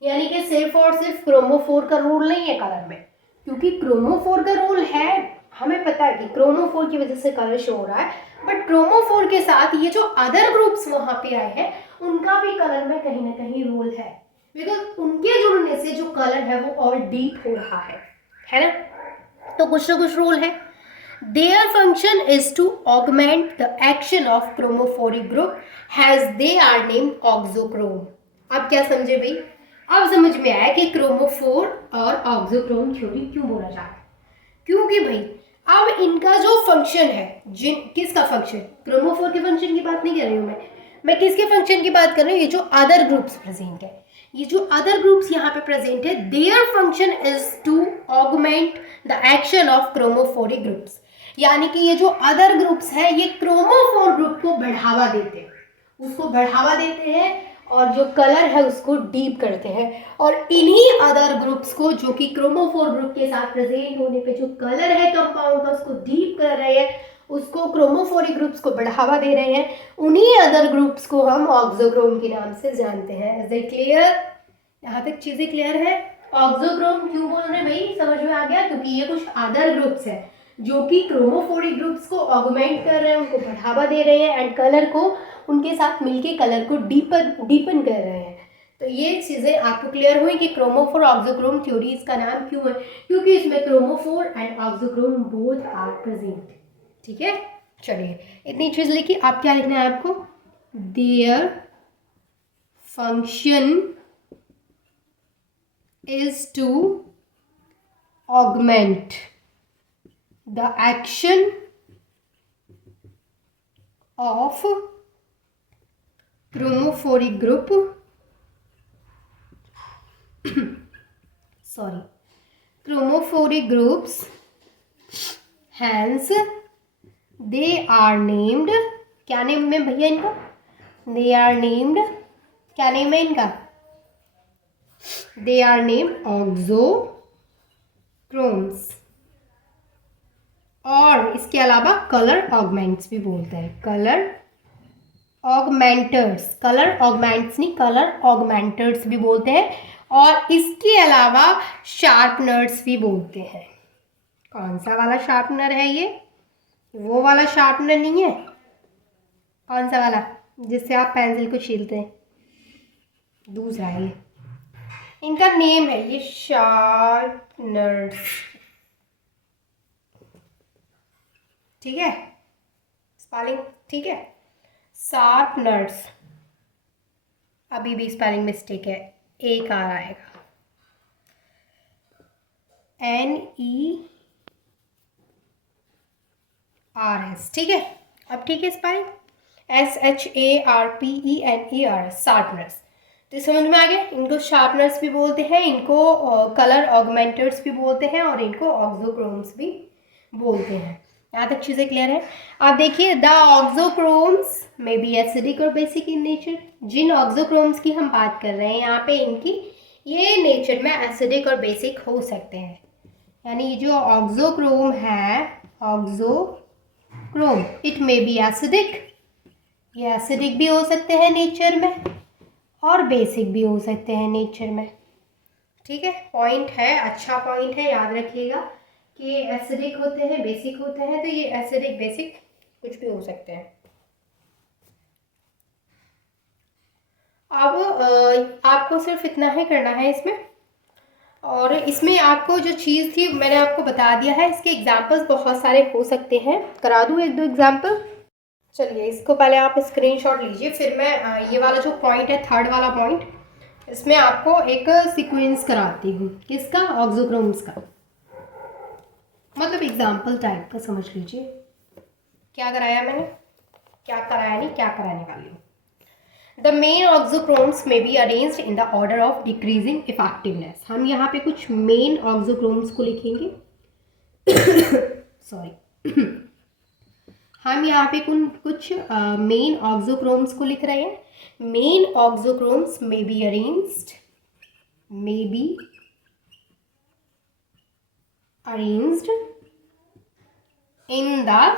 यानी कि सिर्फ और सिर्फ क्रोमोफोर का रोल नहीं है कलर में, क्योंकि क्रोमोफोर का रोल है, हमें पता है कि क्रोमोफोर की वजह से कलर शो हो रहा है, बट क्रोमोफोर के साथ ये जो अदर ग्रुप्स वहां पे आए हैं उनका भी कलर में कहीं ना कहीं रोल है, बिकॉज उनके जुड़ने से जो कलर है वो और डीप हो रहा है ना, तो कुछ ना कुछ रोल है। Their function is to augment the action of chromophoric group as they are named oxochrome। अब क्या समझे भाई, अब समझ में आया कि क्रोमोफोर और ऑक्सोक्रोम थ्योरी क्यों बोला जा रहा है, क्योंकि भाई अब इनका जो फंक्शन है, किसका फंक्शन, क्रोमोफोर के फंक्शन की बात नहीं कर रही हूँ मैं किसके फंक्शन की बात कर रही हूँ, ये जो अदर ग्रुप्स प्रेजेंट है, ये जो अदर ग्रुप्स यहाँ पे प्रेजेंट है, their function is to augment the action of chromophoric groups, यानी कि ये जो अदर ग्रुप्स है ये क्रोमोफोर ग्रुप को बढ़ावा देते हैं, उसको बढ़ावा देते हैं और जो कलर है उसको डीप करते हैं, और इन्हीं अदर ग्रुप्स को जो कि क्रोमोफोर ग्रुप के साथ प्रेजेंट होने पे जो कलर है कंपाउंड का उसको डीप कर रहे हैं, उसको क्रोमोफोरिक ग्रुप्स को बढ़ावा दे रहे हैं, उन्हीं अदर ग्रुप्स को हम ऑक्सोक्रोम के नाम से जानते हैं। इज इट क्लियर, यहाँ तक चीजें क्लियर है। ऑक्सोक्रोम क्यों बोल रहे हैं भाई, समझ में आ गया, क्योंकि ये कुछ अदर ग्रुप्स है जो कि क्रोमोफोरिक ग्रुप्स को ऑगमेंट कर रहे हैं, उनको बढ़ावा दे रहे हैं एंड कलर को उनके साथ मिलके कलर को डीपन कर रहे हैं। तो ये चीज़ें आपको क्लियर हुई कि क्रोमोफोर ऑक्सोक्रोम थ्योरीज का नाम क्यों है, क्योंकि इसमें chromophore and auxochrome both are present. ठीक है, चलिए इतनी चीज़ लिखी, आप क्या लिखना है आपको, their function is to augment the action of chromophoric group chromophoric groups, hence they are named, क्या नेम में भैया इनका, they are named, क्या नेम है इनका, they are named ऑक्सोक्रोम्स, और इसके अलावा कलर ऑगमेंट्स भी बोलते हैं, कलर ऑगमेंटर्स, कलर ऑगमेंट्स नहीं कलर ऑगमेंटर्स भी बोलते हैं, और इसके अलावा शार्पनर्स भी बोलते हैं। कौन सा वाला शार्पनर है ये, वो वाला शार्पनर नहीं है, कौन सा वाला जिससे आप पेंसिल को छीलते हैं? दूसरा है ये। इनका नेम है ये शार्पनर्स, ठीक है, स्पेलिंग ठीक है, शार्पनर्स। अभी भी स्पेलिंग मिस्टेक है, एक आ आएगा, NERS, ठीक है। अब ठीक है, स्पेलिंग SHARPENER, शार्पनर्स। तो समझ में आ गया, इनको शार्पनर्स भी बोलते हैं, इनको कलर ऑगमेंटर्स भी बोलते हैं, और इनको ऑक्सोक्रोम्स भी बोलते हैं। यहाँ तक चीज़ें क्लियर है? आप देखिए, the auxochromes may be acidic और बेसिक इन नेचर। जिन ऑक्सोक्रोम्स की हम बात कर रहे हैं यहाँ पे, इनकी ये नेचर में एसिडिक और बेसिक हो सकते हैं। यानी ये जो ऑक्सोक्रोम है, auxochrome, it may be acidic, ये एसिडिक भी हो सकते हैं नेचर में, और बेसिक भी हो सकते हैं नेचर में, ठीक है। पॉइंट है, अच्छा पॉइंट है, याद रखिएगा कि एसिडिक होते हैं, बेसिक होते हैं, तो ये एसिडिक बेसिक कुछ भी हो सकते हैं। अब आपको सिर्फ इतना ही करना है इसमें, और इसमें आपको जो चीज़ थी मैंने आपको बता दिया है। इसके एग्जाम्पल्स बहुत सारे हो सकते हैं, करा दूँ एक दो एग्जाम्पल? चलिए, इसको पहले आप स्क्रीनशॉट लीजिए, फिर मैं ये वाला जो पॉइंट है, थर्ड वाला पॉइंट, इसमें आपको एक सीक्वेंस कराती हूँ। किसका? ऑक्सोक्रोम्स का, मतलब एग्जाम्पल टाइप का समझ लीजिए। क्या कराया मैंने, क्या कराया नहीं, क्या कराने वाली हूँ। The main auxochromes may be arranged in the order of decreasing effectiveness. हम यहाँ पे कुछ मेन ऑक्सोक्रोम्स को लिखेंगे सॉरी हम यहाँ पे कुछ मेन ऑक्सोक्रोम्स को लिख रहे हैं। Main auxochromes may be arranged, may be arranged in the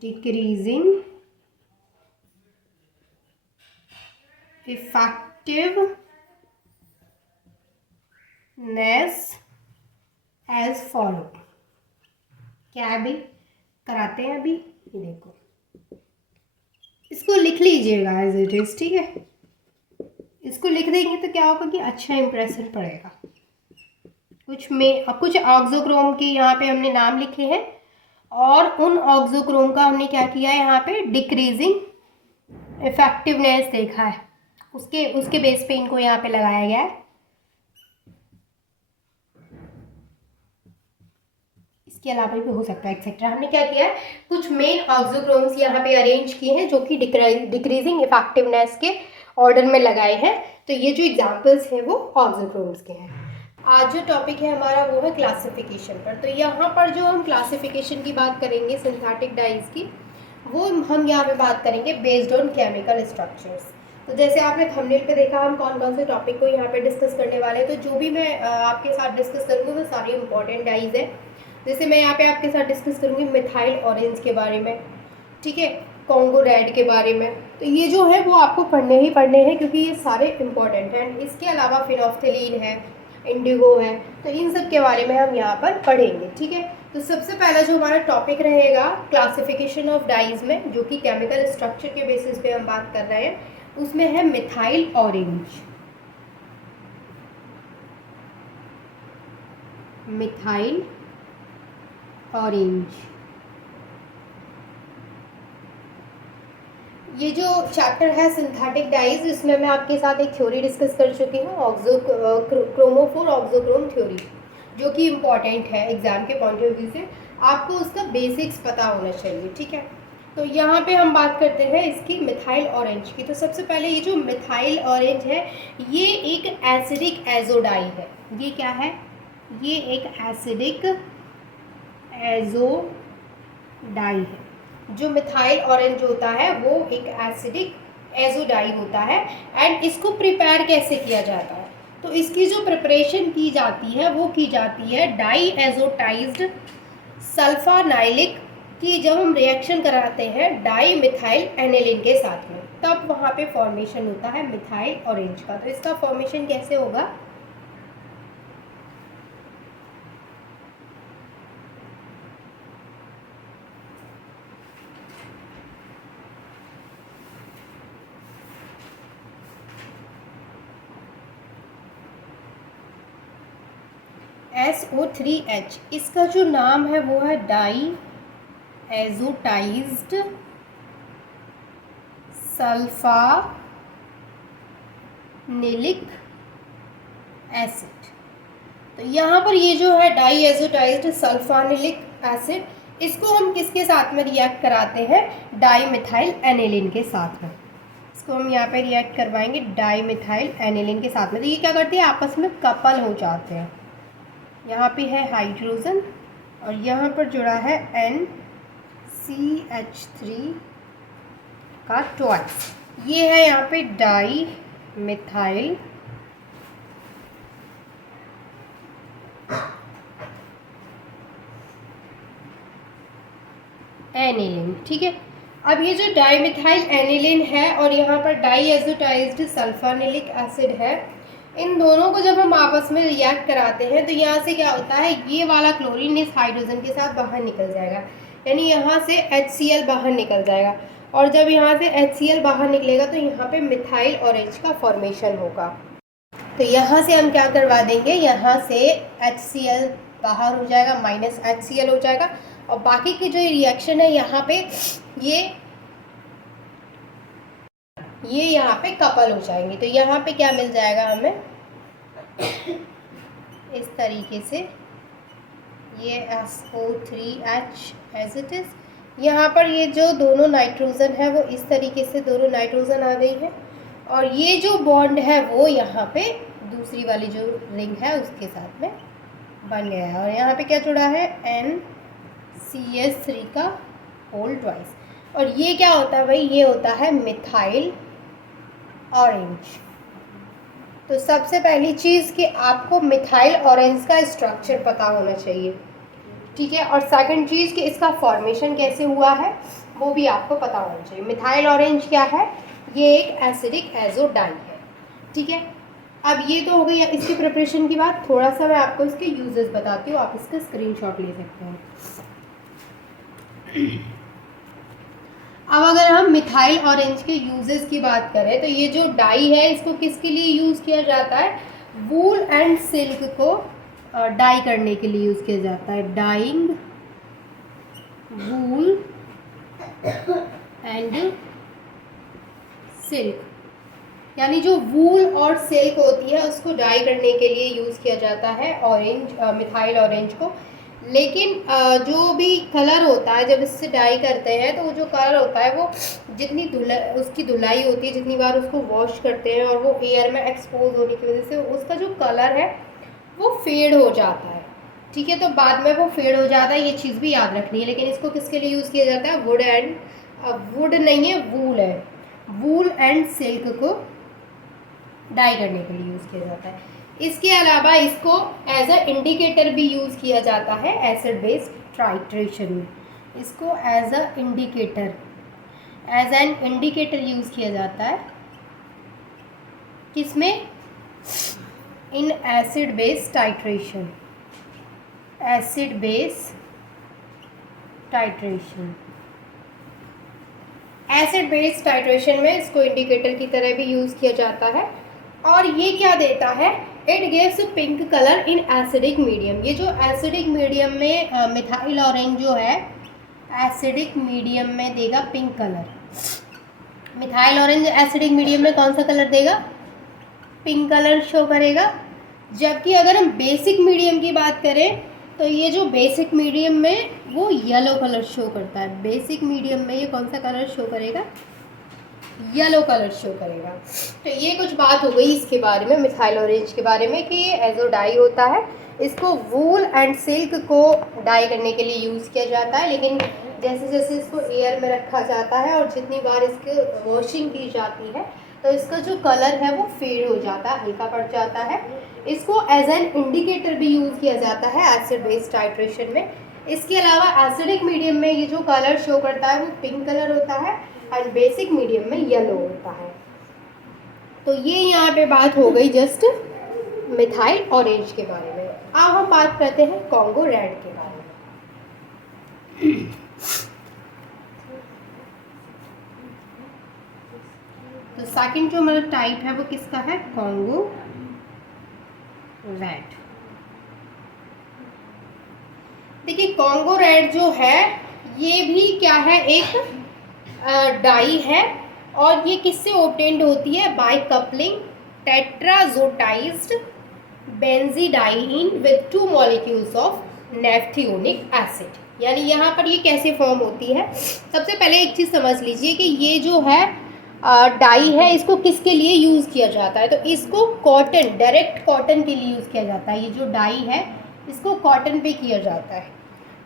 decreasing effectiveness as follow। क्या है भाई, कराते हैं अभी, ये देखो, इसको लिख लीजिएगा एज इट इज, ठीक है। इसको लिख देंगे तो क्या होगा कि अच्छा इंप्रेशन पड़ेगा। कुछ ऑक्सोक्रोम के यहाँ पे हमने नाम लिखे हैं, और उन ऑक्सोक्रोम का हमने क्या किया है, यहाँ पे डिक्रीजिंग इफेक्टिवनेस देखा है, उसके बेस पे इनको यहाँ पे लगाया गया है। इसके अलावा भी हो सकता है एक्सेट्रा। हमने क्या किया है, कुछ मेन ऑक्सोक्रोम्स यहाँ पे अरेंज किए हैं जो कि डिक्रीजिंग इफेक्टिवनेस के ऑर्डर में लगाए हैं। तो ये जो एग्जाम्पल्स हैं वो ऑक्सोक्रोम्स के हैं। आज जो टॉपिक है हमारा वो है क्लासिफिकेशन पर। तो यहाँ पर जो हम क्लासिफिकेशन की बात करेंगे सिंथेटिक डाइज की, वो हम यहाँ पे बात करेंगे बेस्ड ऑन केमिकल स्ट्रक्चर्स। तो जैसे आपने थंबनेल पे देखा हम कौन कौन से टॉपिक को यहाँ पे डिस्कस करने वाले हैं। तो जो भी मैं आपके साथ डिस्कस करूँगी वो सारी इंपॉर्टेंट डाइज है। जैसे मैं यहाँ पे आपके साथ डिस्कस करूँगी मिथाइल ऑरेंज के बारे में, ठीक है, कॉन्गो रेड के बारे में। तो ये जो है वो आपको पढ़ने ही पढ़ने हैं, क्योंकि ये सारे इंपॉर्टेंट हैं। इसके अलावा फिनोफ्थलीन है, इंडिगो है, तो इन सब के बारे में हम यहाँ पर पढ़ेंगे, ठीक है। तो सबसे पहला जो हमारा टॉपिक रहेगा क्लासिफिकेशन ऑफ डाइज में, जो कि केमिकल स्ट्रक्चर के बेसिस पे हम बात कर रहे हैं, उसमें है मिथाइल ऑरेंज। मिथाइल ऑरेंज, ये जो चैप्टर है सिंथेटिक डाइज, इसमें मैं आपके साथ एक थ्योरी डिस्कस कर चुकी हूँ, क्रोमोफोर ऑक्सोक्रोम थ्योरी, जो कि इम्पॉर्टेंट है एग्जाम के पॉइंट ऑफ व्यू से। आपको उसका बेसिक्स पता होना चाहिए, ठीक है। तो यहाँ पे हम बात करते हैं इसकी मिथाइल ऑरेंज की। तो सबसे पहले ये जो मिथाइल ऑरेंज है, ये एक एसिडिक एजोडाई है। ये क्या है, ये एक एसिडिक एजोडाई है। जो मिथाइल ऑरेंज होता है वो एक एसिडिक एजोडाई होता है। एंड इसको प्रिपेयर कैसे किया जाता है, तो इसकी जो प्रिपरेशन की जाती है वो की जाती है डाई एजोटाइज्ड सल्फानाइलिक की। जब हम रिएक्शन कराते हैं डाई मिथाइल एनिलीन के साथ में, तब वहाँ पे फॉर्मेशन होता है मिथाइल ऑरेंज का। तो इसका फॉर्मेशन कैसे होगा, SO3H, इसका जो नाम है वो है डाई एजोटाइज्ड सल्फानिलिक एसिड। तो यहाँ पर ये जो है डाई एजोटाइज्ड सल्फानिलिक एसिड, इसको हम किसके साथ में रिएक्ट कराते हैं? डाई मिथाइल एनिलीन के साथ में। इसको हम यहाँ पे रिएक्ट करवाएंगे डाई मिथाइल एनिलीन के साथ में। तो ये क्या करती है, आपस में कपल हो जाते हैं। यहाँ पे है हाइड्रोजन और यहाँ पर जुड़ा है NCH3 का ट्वाइस। ये है यहाँ पे डाई मिथाइल एनिलीन। ठीक है, अब ये जो डाईमिथाइल एनिलीन है और यहाँ पर डाई एजोटाइज्ड सल्फानिलिक एसिड है, इन दोनों को जब हम आपस में रिएक्ट कराते हैं तो यहाँ से क्या होता है, ये वाला क्लोरीन इस हाइड्रोजन के साथ बाहर निकल जाएगा, यानी यहाँ से HCl बाहर निकल जाएगा। और जब यहाँ से HCl बाहर निकलेगा तो यहाँ पे मिथाइल ऑरेंज का फॉर्मेशन होगा। तो यहाँ से हम क्या करवा देंगे, यहाँ से HCl बाहर हो जाएगा, -HCl हो जाएगा और बाकी की जो रिएक्शन है यहाँ पे ये यहाँ पे कपल हो जाएंगे। तो यहाँ पे क्या मिल जाएगा हमें इस तरीके से, ये SO3H एज इट इज़। यहाँ पर ये जो दोनों नाइट्रोजन है वो इस तरीके से दोनों नाइट्रोजन आ गई है और ये जो बॉन्ड है वो यहाँ पे दूसरी वाली जो रिंग है उसके साथ में बन गया है। और यहाँ पे क्या जुड़ा है, NCH3 का होल ट्वाइस। और ये क्या होता है भाई, ये होता है मिथाइल ऑरेंज। तो सबसे पहली चीज़ कि आपको मिथाइल ऑरेंज का स्ट्रक्चर पता होना चाहिए, ठीक है। और सेकंड चीज़ कि इसका फॉर्मेशन कैसे हुआ है वो भी आपको पता होना चाहिए। मिथाइल ऑरेंज क्या है, ये एक एसिडिक एजोडाई है, ठीक है। अब ये तो हो गई इसकी प्रिपरेशन की बात। थोड़ा सा मैं आपको इसके यूजेस बताती हूँ, आप इसका स्क्रीनशॉट ले सकते हैं। अब अगर हम मिथाइल ऑरेंज के यूजेस की बात करें तो ये जो डाई है इसको किसके लिए यूज़ किया जाता है, वूल एंड सिल्क को डाई करने के लिए यूज़ किया जाता है। डाइंग वूल एंड सिल्क, यानी जो वूल और सिल्क होती है उसको डाई करने के लिए यूज़ किया जाता है ऑरेंज, मिथाइल ऑरेंज को। लेकिन जो भी कलर होता है जब इससे डाई करते हैं तो वो जो कलर होता है वो जितनी उसकी धुलाई होती है, जितनी बार उसको वॉश करते हैं और वो एयर में एक्सपोज होने की वजह से उसका जो कलर है वो फेड हो जाता है, ठीक है। तो बाद में वो फेड हो जाता है, ये चीज़ भी याद रखनी है। लेकिन इसको किसके लिए यूज़ किया जाता है, वुड नहीं है, वूल है, वूल एंड सिल्क को डाई करने के लिए यूज़ किया जाता है। इसके अलावा इसको एज अ इंडिकेटर भी यूज़ किया जाता है एसिड बेस टाइट्रेशन में। इसको as a indicator, as an indicator use किया जाता है किसमें, in acid base titration, acid base titration. Acid base titration में इसको इंडिकेटर की तरह भी यूज़ किया जाता है। और ये क्या देता है, it gives pink colour in acidic medium. ये जो एसिडिक मीडियम में मिथाइल ऑरेंज जो है एसिडिक मीडियम में देगा pink colour. Methyl orange acidic medium में कौन सा कलर देगा, पिंक कलर शो करेगा। जबकि अगर हम बेसिक मीडियम की बात करें तो ये जो बेसिक मीडियम में वो येलो कलर शो करता है। बेसिक मीडियम में ये कौन सा कलर शो करेगा, येलो कलर शो करेगा। तो ये कुछ बात हो गई इसके बारे में, मिथाइल ऑरेंज के बारे में, कि ये एजो डाई होता है। इसको वूल एंड सिल्क को डाई करने के लिए यूज़ किया जाता है। लेकिन जैसे जैसे इसको एयर में रखा जाता है और जितनी बार इसकी वॉशिंग की जाती है तो इसका जो कलर है वो फेड हो जाता है, हल्का पड़ जाता है। इसको एज एन इंडिकेटर भी यूज़ किया जाता है एसिड बेस टाइट्रेशन में। इसके अलावा एसिडिक मीडियम में ये जो कलर शो करता है वो पिंक कलर होता है और बेसिक मीडियम में येलो होता है। तो ये यहाँ पे बात हो गई जस्ट मिथाइल ऑरेंज के बारे में। अब हम बात करते हैं कॉन्गो रेड के बारे में। तो सेकंड जो हमारा टाइप है वो किसका है, कॉन्गो रेड। देखिए कॉन्गो रेड जो है ये भी क्या है, एक डाई है, और ये किससे ऑब्टेन्ड होती है, by coupling tetrazotised benzidine with 2 molecules of naphthionic acid. यानी यहाँ पर ये कैसे फॉर्म होती है, सबसे पहले एक चीज़ समझ लीजिए कि ये जो है डाई है, इसको किसके लिए यूज़ किया जाता है, तो इसको कॉटन, डायरेक्ट कॉटन के लिए यूज़ किया जाता है। ये जो डाई है इसको कॉटन पे किया जाता है,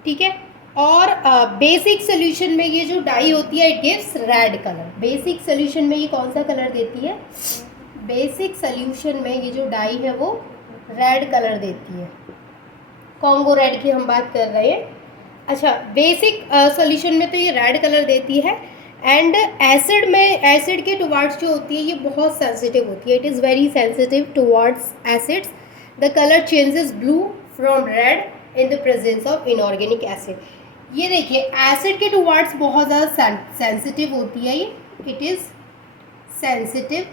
ठीक है। और बेसिक सोल्यूशन में ये जो डाई होती है it gives red colour. Basic solution में ये कौन सा कलर देती है, बेसिक सोल्यूशन में ये जो डाई है वो रेड कलर देती है। कॉन्गो रेड की हम बात कर रहे हैं। अच्छा, बेसिक सोल्यूशन में तो ये रेड कलर देती है, एंड एसिड में, एसिड के टुवार्ड्स जो होती है ये बहुत सेंसिटिव होती है, it is very sensitive towards acids. The colour changes blue from red in the presence of inorganic acid. ये देखिए एसिड के टुवार्ड्स बहुत ज़्यादा सेंसिटिव होती है ये, it is sensitive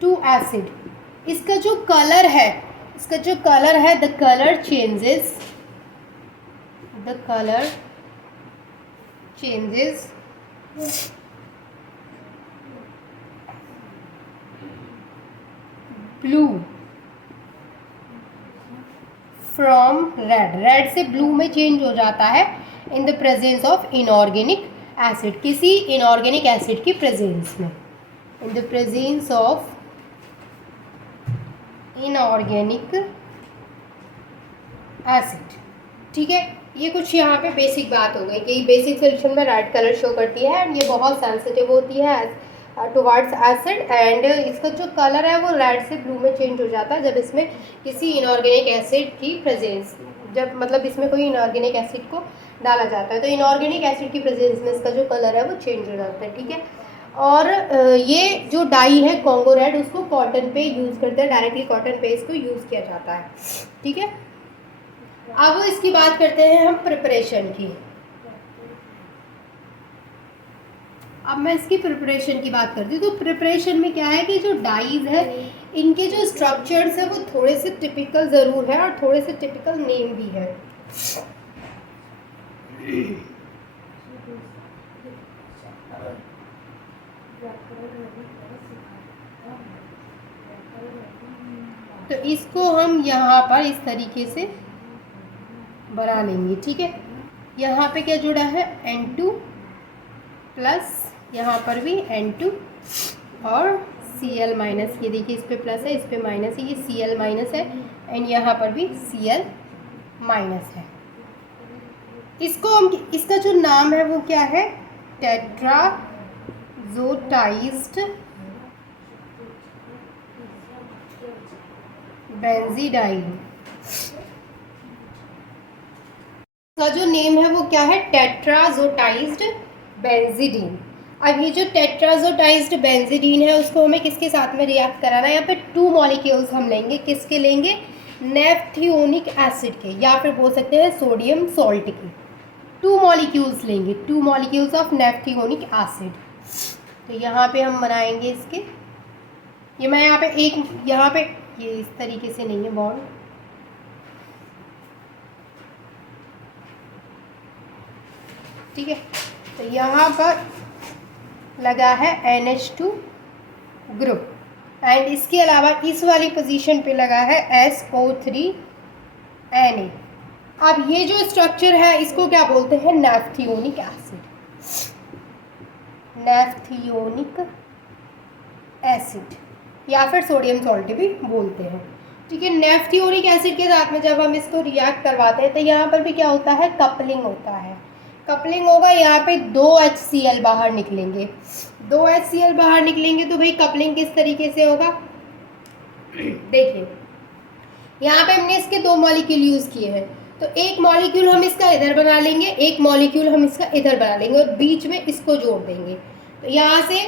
to acid. इसका जो कलर है, इसका जो कलर है, the colour changes, the colour changes blue from red, red से ब्लू में चेंज हो जाता है in the presence of inorganic acid, किसी इनऑर्गेनिक एसिड की प्रेजेंस में, in the presence of inorganic acid, ठीक है। ये कुछ यहाँ पे बेसिक बात हो गई कि बेसिक सोल्यूशन में रेड कलर शो करती है एंड ये बहुत सेंसिटिव होती है टुवार्ड्स एसिड, एंड इसका जो कलर है वो रेड से ब्लू में चेंज हो जाता है जब इसमें किसी इनऑर्गेनिक एसिड की प्रेजेंस, जब मतलब इसमें कोई इनऑर्गेनिक एसिड को डाला जाता है तो इनऑर्गेनिक एसिड की प्रेजेंस में इसका जो कलर है वो चेंज हो जाता है, ठीक है। और ये जो डाई है कॉन्गो रेड उसको कॉटन पे यूज़ करते हैं, डायरेक्टली कॉटन पे इसको यूज़ किया जाता है, ठीक है। अब इसकी बात करते हैं हम प्रिपरेशन की। अब मैं इसकी प्रिपरेशन की बात करती हूँ, तो प्रिपरेशन में क्या है कि जो डाइज है इनके जो स्ट्रक्चर्स है वो थोड़े से टिपिकल ज़रूर है और थोड़े से टिपिकल नेम भी है। तो इसको हम यहाँ पर इस तरीके से बना लेंगे, ठीक है। यहाँ पे क्या जुड़ा है N2 प्लस, यहाँ पर भी N2 और Cl माइनस, ये देखिए इस पे प्लस है इस पे माइनस है, ये Cl माइनस है एंड यहाँ पर भी Cl माइनस है। इसको हम, इसका जो नाम है वो क्या है, टेट्राजोटाइज्ड बेंजीडाइन का जो नेम है वो क्या है, टेट्राजोटाइज्ड बेंजीडीन। अब ये जो टेट्राजोटाइज्ड बेंजीडीन है उसको हमें किसके साथ में रिएक्ट कराना है, यहाँ पे 2 मॉलिक्यूल्स हम लेंगे, किसके लेंगे, नेफ्थियोनिक एसिड के, या फिर बोल सकते हैं सोडियम सॉल्ट के। 2 मॉलिक्यूल्स लेंगे, 2 मॉलिक्यूल्स ऑफ नेफ्थियोनिक एसिड। तो यहाँ पे हम बनाएंगे इसके, ये मैं यहाँ पे एक, यहाँ पे ये इस तरीके से नहीं है बॉन्ड, ठीक है। तो यहाँ पर लगा है NH2 ग्रुप एंड इसके अलावा इस वाली पोजीशन पे लगा है SO3Na। अब ये जो स्ट्रक्चर है इसको क्या बोलते हैं, नेफ्थियोनिक एसिड, नेफ्थियोनिक एसिड या फिर सोडियम सॉल्ट भी बोलते हैं, ठीक है। नेफ्थियोनिक एसिड के साथ में जब हम इसको रिएक्ट करवाते हैं तो यहाँ पर भी क्या होता है, कपलिंग होता है। कपलिंग होगा, यहाँ पे 2 HCl बाहर निकलेंगे, 2 HCl बाहर निकलेंगे तो भाई कपलिंग किस तरीके से होगा, देखिए यहाँ पे हमने इसके 2 मॉलिक्यूल यूज़ किए हैं, तो एक मॉलिक्यूल हम इसका इधर बना लेंगे, एक मॉलिक्यूल हम इसका इधर बना लेंगे और बीच में इसको जोड़ देंगे। तो यहाँ से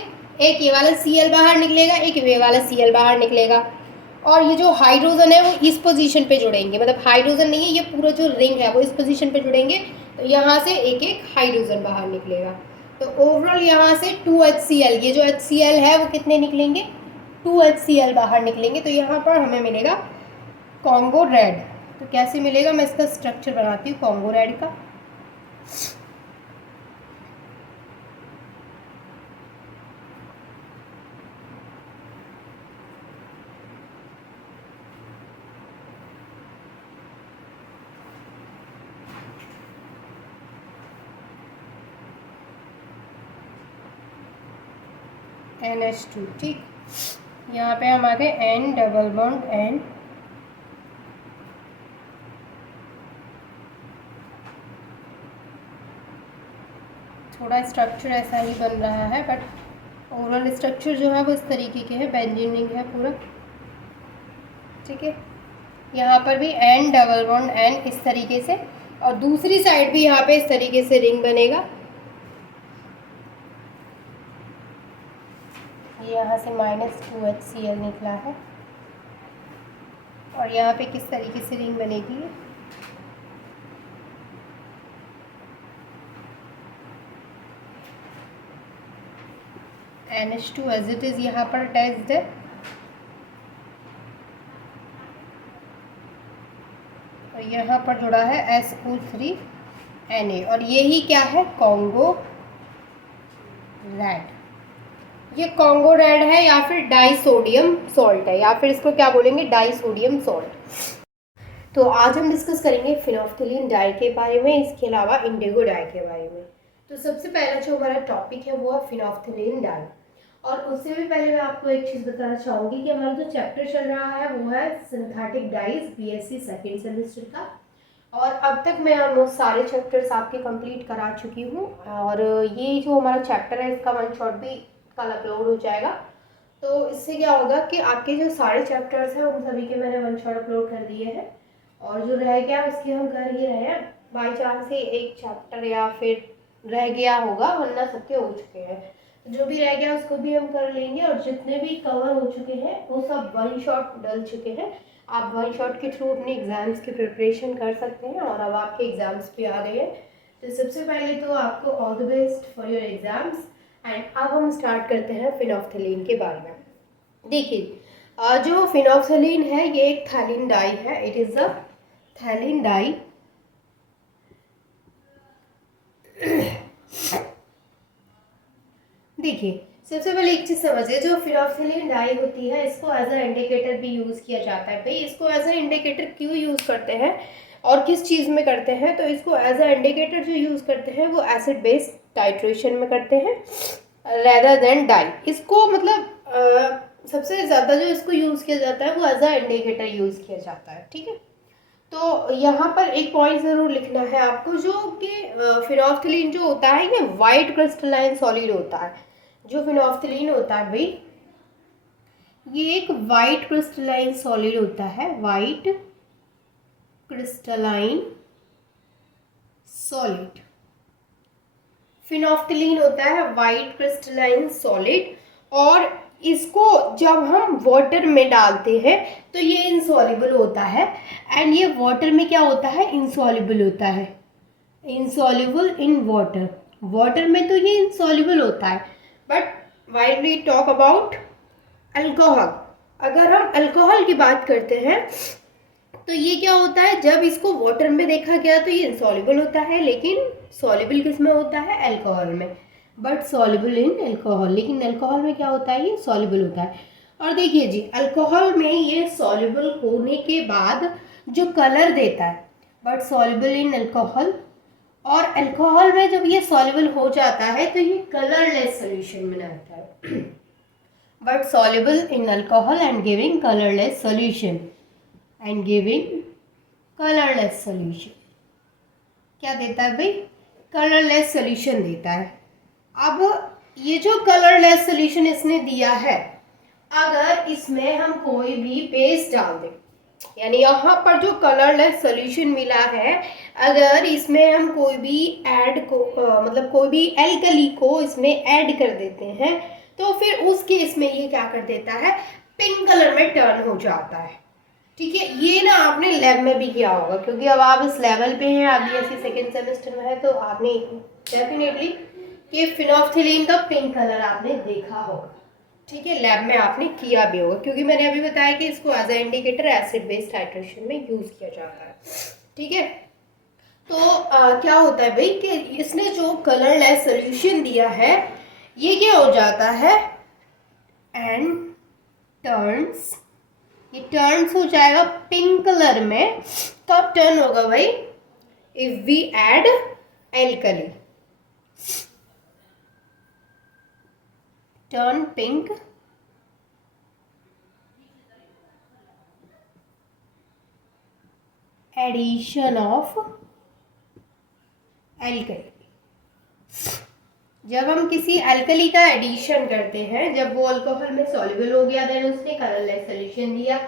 एक ये वाला Cl बाहर निकलेगा, एक ये वाला Cl बाहर निकलेगा, और ये जो हाइड्रोजन है वो इस पोजीशन पे जुड़ेंगे, मतलब हाइड्रोजन नहीं है, ये पूरा जो रिंग है वो इस पोजीशन पे जुड़ेंगे, तो यहाँ से एक एक हाइड्रोजन बाहर निकलेगा। तो ओवरऑल यहाँ से 2 HCl, ये जो HCl है वो कितने निकलेंगे, 2 HCl बाहर निकलेंगे। तो यहाँ पर हमें मिलेगा कॉन्गो रेड, तो कैसे मिलेगा, मैं इसका स्ट्रक्चर बनाती हूँ कॉन्गो रेड का। NH2, ठीक। यहाँ पे हम आ गए N डबल बॉन्ड N, थोड़ा स्ट्रक्चर ऐसा ही बन रहा है बट ओवरऑल स्ट्रक्चर जो है वो इस तरीके के है, बेंजीन रिंग है पूरा, ठीक है। यहाँ पर भी N डबल बॉन्ड N इस तरीके से, और दूसरी साइड भी यहाँ पे इस तरीके से रिंग बनेगा। ये यहाँ से -2HCl निकला है और यहाँ पे किस तरीके से रिंग बनेगी, NH2 एज इट इज़ यहाँ पर अटैच्ड है, और यहाँ पर जुड़ा है SO3Na, और यही क्या है, कॉन्गो रेड। ये कॉन्गो रेड है या फिर डाइसोडियम सॉल्ट है, या फिर इसको क्या बोलेंगे, डाइसोडियम सॉल्ट। तो आज हम डिस्कस करेंगे फिनोल्फ्थालीन डाई के बारे में, इसके अलावा इंडिगो डाई के बारे में। तो सबसे पहला जो हमारा टॉपिक है वो है फिनोल्फ्थालीन डाई। और उससे भी पहले मैं आपको एक चीज़ बताना चाहूँगी कि हमारा जो चैप्टर चल रहा है वो है synthetic dies BSc second semester का, और अब तक मैं ऑलमोस्ट सारे चैप्टर्स आपके कंप्लीट करा चुकी हूँ। और ये जो हमारा चैप्टर है इसका वन शॉट भी कल अपलोड हो जाएगा। तो इससे क्या होगा कि आपके जो सारे चैप्टर्स हैं उन सभी के मैंने वन शॉट अपलोड कर दिए हैं, और जो रह गया उसकी हम कर ही रहे हैं। बाई चांस से एक चैप्टर या फिर रह गया होगा, वरना सबके हो चुके हैं। जो भी रह गया उसको भी हम कर लेंगे, और जितने भी कवर हो चुके हैं वो सब वन शॉट डल चुके हैं। आप वन शॉट के थ्रू अपने एग्ज़ाम्स की प्रिपरेशन कर सकते हैं, और अब आपके एग्ज़ाम्स भी आ गए हैं। तो सबसे पहले तो आपको all the best for your exams. And अब हम स्टार्ट करते हैं फिनोल्फ्थालीन के बारे में। देखिए, जो फिनोल्फ्थालीन है ये एक थैलिन डाई है, इट इज़ अ थैलिन डाई। देखिए, सबसे पहले एक चीज़ समझिए, जो फिनोल्फ्थालीन डाई होती है इसको एज अ इंडिकेटर भी यूज़ किया जाता है। भाई इसको एज अ इंडिकेटर क्यों यूज़ करते हैं और किस चीज़ में करते हैं, तो इसको एज अ इंडिकेटर जो यूज़ करते हैं वो एसिड बेस टाइट्रेशन में करते हैं रेदर देन डाई। इसको मतलब सबसे ज़्यादा जो इसको यूज़ किया जाता है वो एज अ इंडिकेटर यूज़ किया जाता है, ठीक है। तो यहाँ पर एक पॉइंट ज़रूर लिखना है आपको, जो कि फिनोल्फ्थालीन जो होता है ये वाइट क्रिस्टलाइन सॉलिड होता है। जो फिनोल्फ्थालीन होता है भाई ये एक वाइट क्रिस्टलाइन सॉलिड होता है, वाइट क्रिस्टलाइन सॉलिड। फिनोल्फ्थालीन होता है वाइट क्रिस्टलाइन सॉलिड, और इसको जब हम वाटर में डालते हैं तो ये इनसॉल्युबल होता है। एंड ये वाटर में क्या होता है, इनसॉल्युबल होता है, इनसॉल्युबल इन वाटर। वाटर में तो ये इनसॉल्युबल होता है, but while we talk about alcohol, अगर हम अल्कोहल की बात करते हैं तो ये क्या होता है, जब इसको वाटर में देखा गया तो ये इनसॉल्युबल होता है, लेकिन सॉल्युबल किस में होता है, अल्कोहल में, बट सॉल्युबल इन अल्कोहल। लेकिन अल्कोहल में क्या होता है, ये सॉल्युबल होता है। और देखिए जी, अल्कोहल में ये सॉल्युबल होने के बाद जो कलर देता है, बट सॉल्युबल इन अल्कोहल, और अल्कोहल में जब ये सॉल्युबल हो जाता है तो ये कलरलेस सॉल्यूशन में आता है, but soluble in alcohol and giving colourless solution, and giving colourless solution. क्या देता है भाई, कलरलेस सॉल्यूशन देता है। अब ये जो कलरलेस सॉल्यूशन इसने दिया है, अगर इसमें हम कोई भी बेस डाल दें, यानी यहाँ पर जो कलरलेस सॉल्यूशन मिला है, अगर इसमें हम कोई भी मतलब कोई भी एल्कली को इसमें ऐड कर देते हैं तो फिर उस केस में ये क्या कर देता है, पिंक कलर में टर्न हो जाता है, ठीक है। ये ना आपने लैब में भी किया होगा, क्योंकि अब आप इस लेवल पे हैं, आप बीएससी सेकेंड सेमेस्टर में है, तो आपने डेफिनेटली कि फिनोल्फ्थालीन का पिंक कलर आपने देखा होगा, ठीक है, लैब में आपने किया भी होगा, क्योंकि मैंने अभी बताया कि इसको as a indicator acid base titration में यूज़ किया जाता है। ठीक है, तो क्या होता है भाई कि इसने जो कलरलेस सोल्यूशन दिया है ये क्या हो जाता है, एंड टर्न्स, ये टर्न्स हो जाएगा पिंक कलर में। कब टर्न होगा भाई, if we add alkali, turn pink addition of alkali. जब हम किसी अल्कली का एडिशन करते हैं, जब वो अल्कोहल में सॉल्युबल हो गया, देन उसने कलरलेस सोल्यूशन दिया,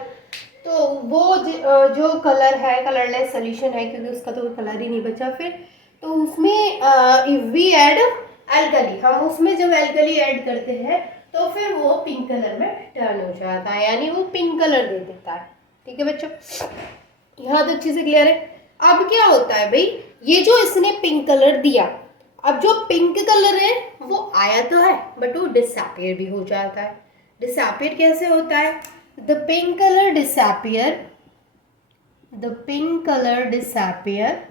तो वो जो कलर है कलरलेस सोल्यूशन है, क्योंकि उसका तो कलर ही नहीं बचा फिर, तो उसमें इफ वी ऐड एल्कली, हम उसमें जब एल्कली ऐड करते हैं तो फिर वो पिंक कलर में टर्न हो जाता है, यानी वो पिंक कलर दे देता है। ठीक है बच्चों, यहाँ तक अच्छे से क्लियर है। अब क्या होता है भाई, ये जो इसने पिंक कलर दिया, अब जो पिंक कलर है वो आया तो है बट वो डिसअपियर भी हो जाता है। डिसअपियर कैसे होता है, the pink colour disappear, the pink colour disappear,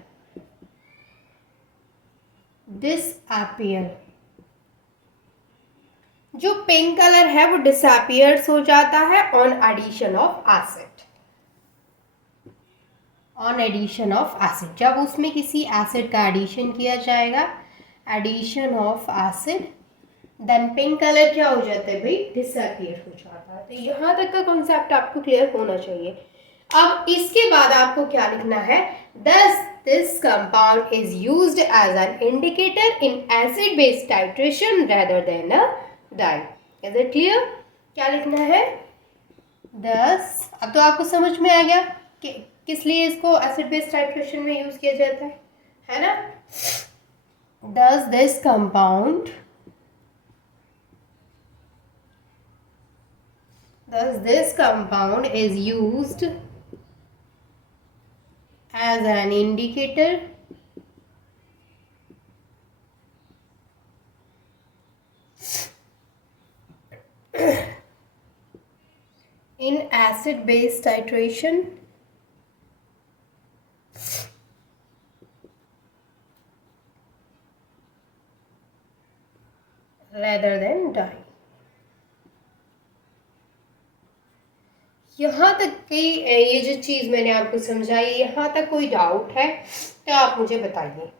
disappear, जो पिंक कलर है वो डिसअपियर्स हो जाता है on addition of acid, on addition of acid, जब उसमें किसी एसिड का एडिशन किया जाएगा, addition of acid, then pink colour क्या हो जाता है भाई, डिसअपियर हो जाता है। तो यहाँ तक का कॉन्सेप्ट आपको क्लियर होना चाहिए। अब इसके बाद आपको क्या लिखना है, this this compound is used as an indicator in acid base titration rather than a dye. Is it clear, क्या लिखना है, दस, अब तो आपको समझ में आ गया कि किस लिए इसको एसिड बेस टाइट्रेशन में यूज किया जाता है ना। Thus this compound, thus this compound is used as an indicator in acid base titration rather than dye। यहाँ तक की ये जो चीज़ मैंने आपको समझाई, यहाँ तक कोई डाउट है तो आप मुझे बताइए।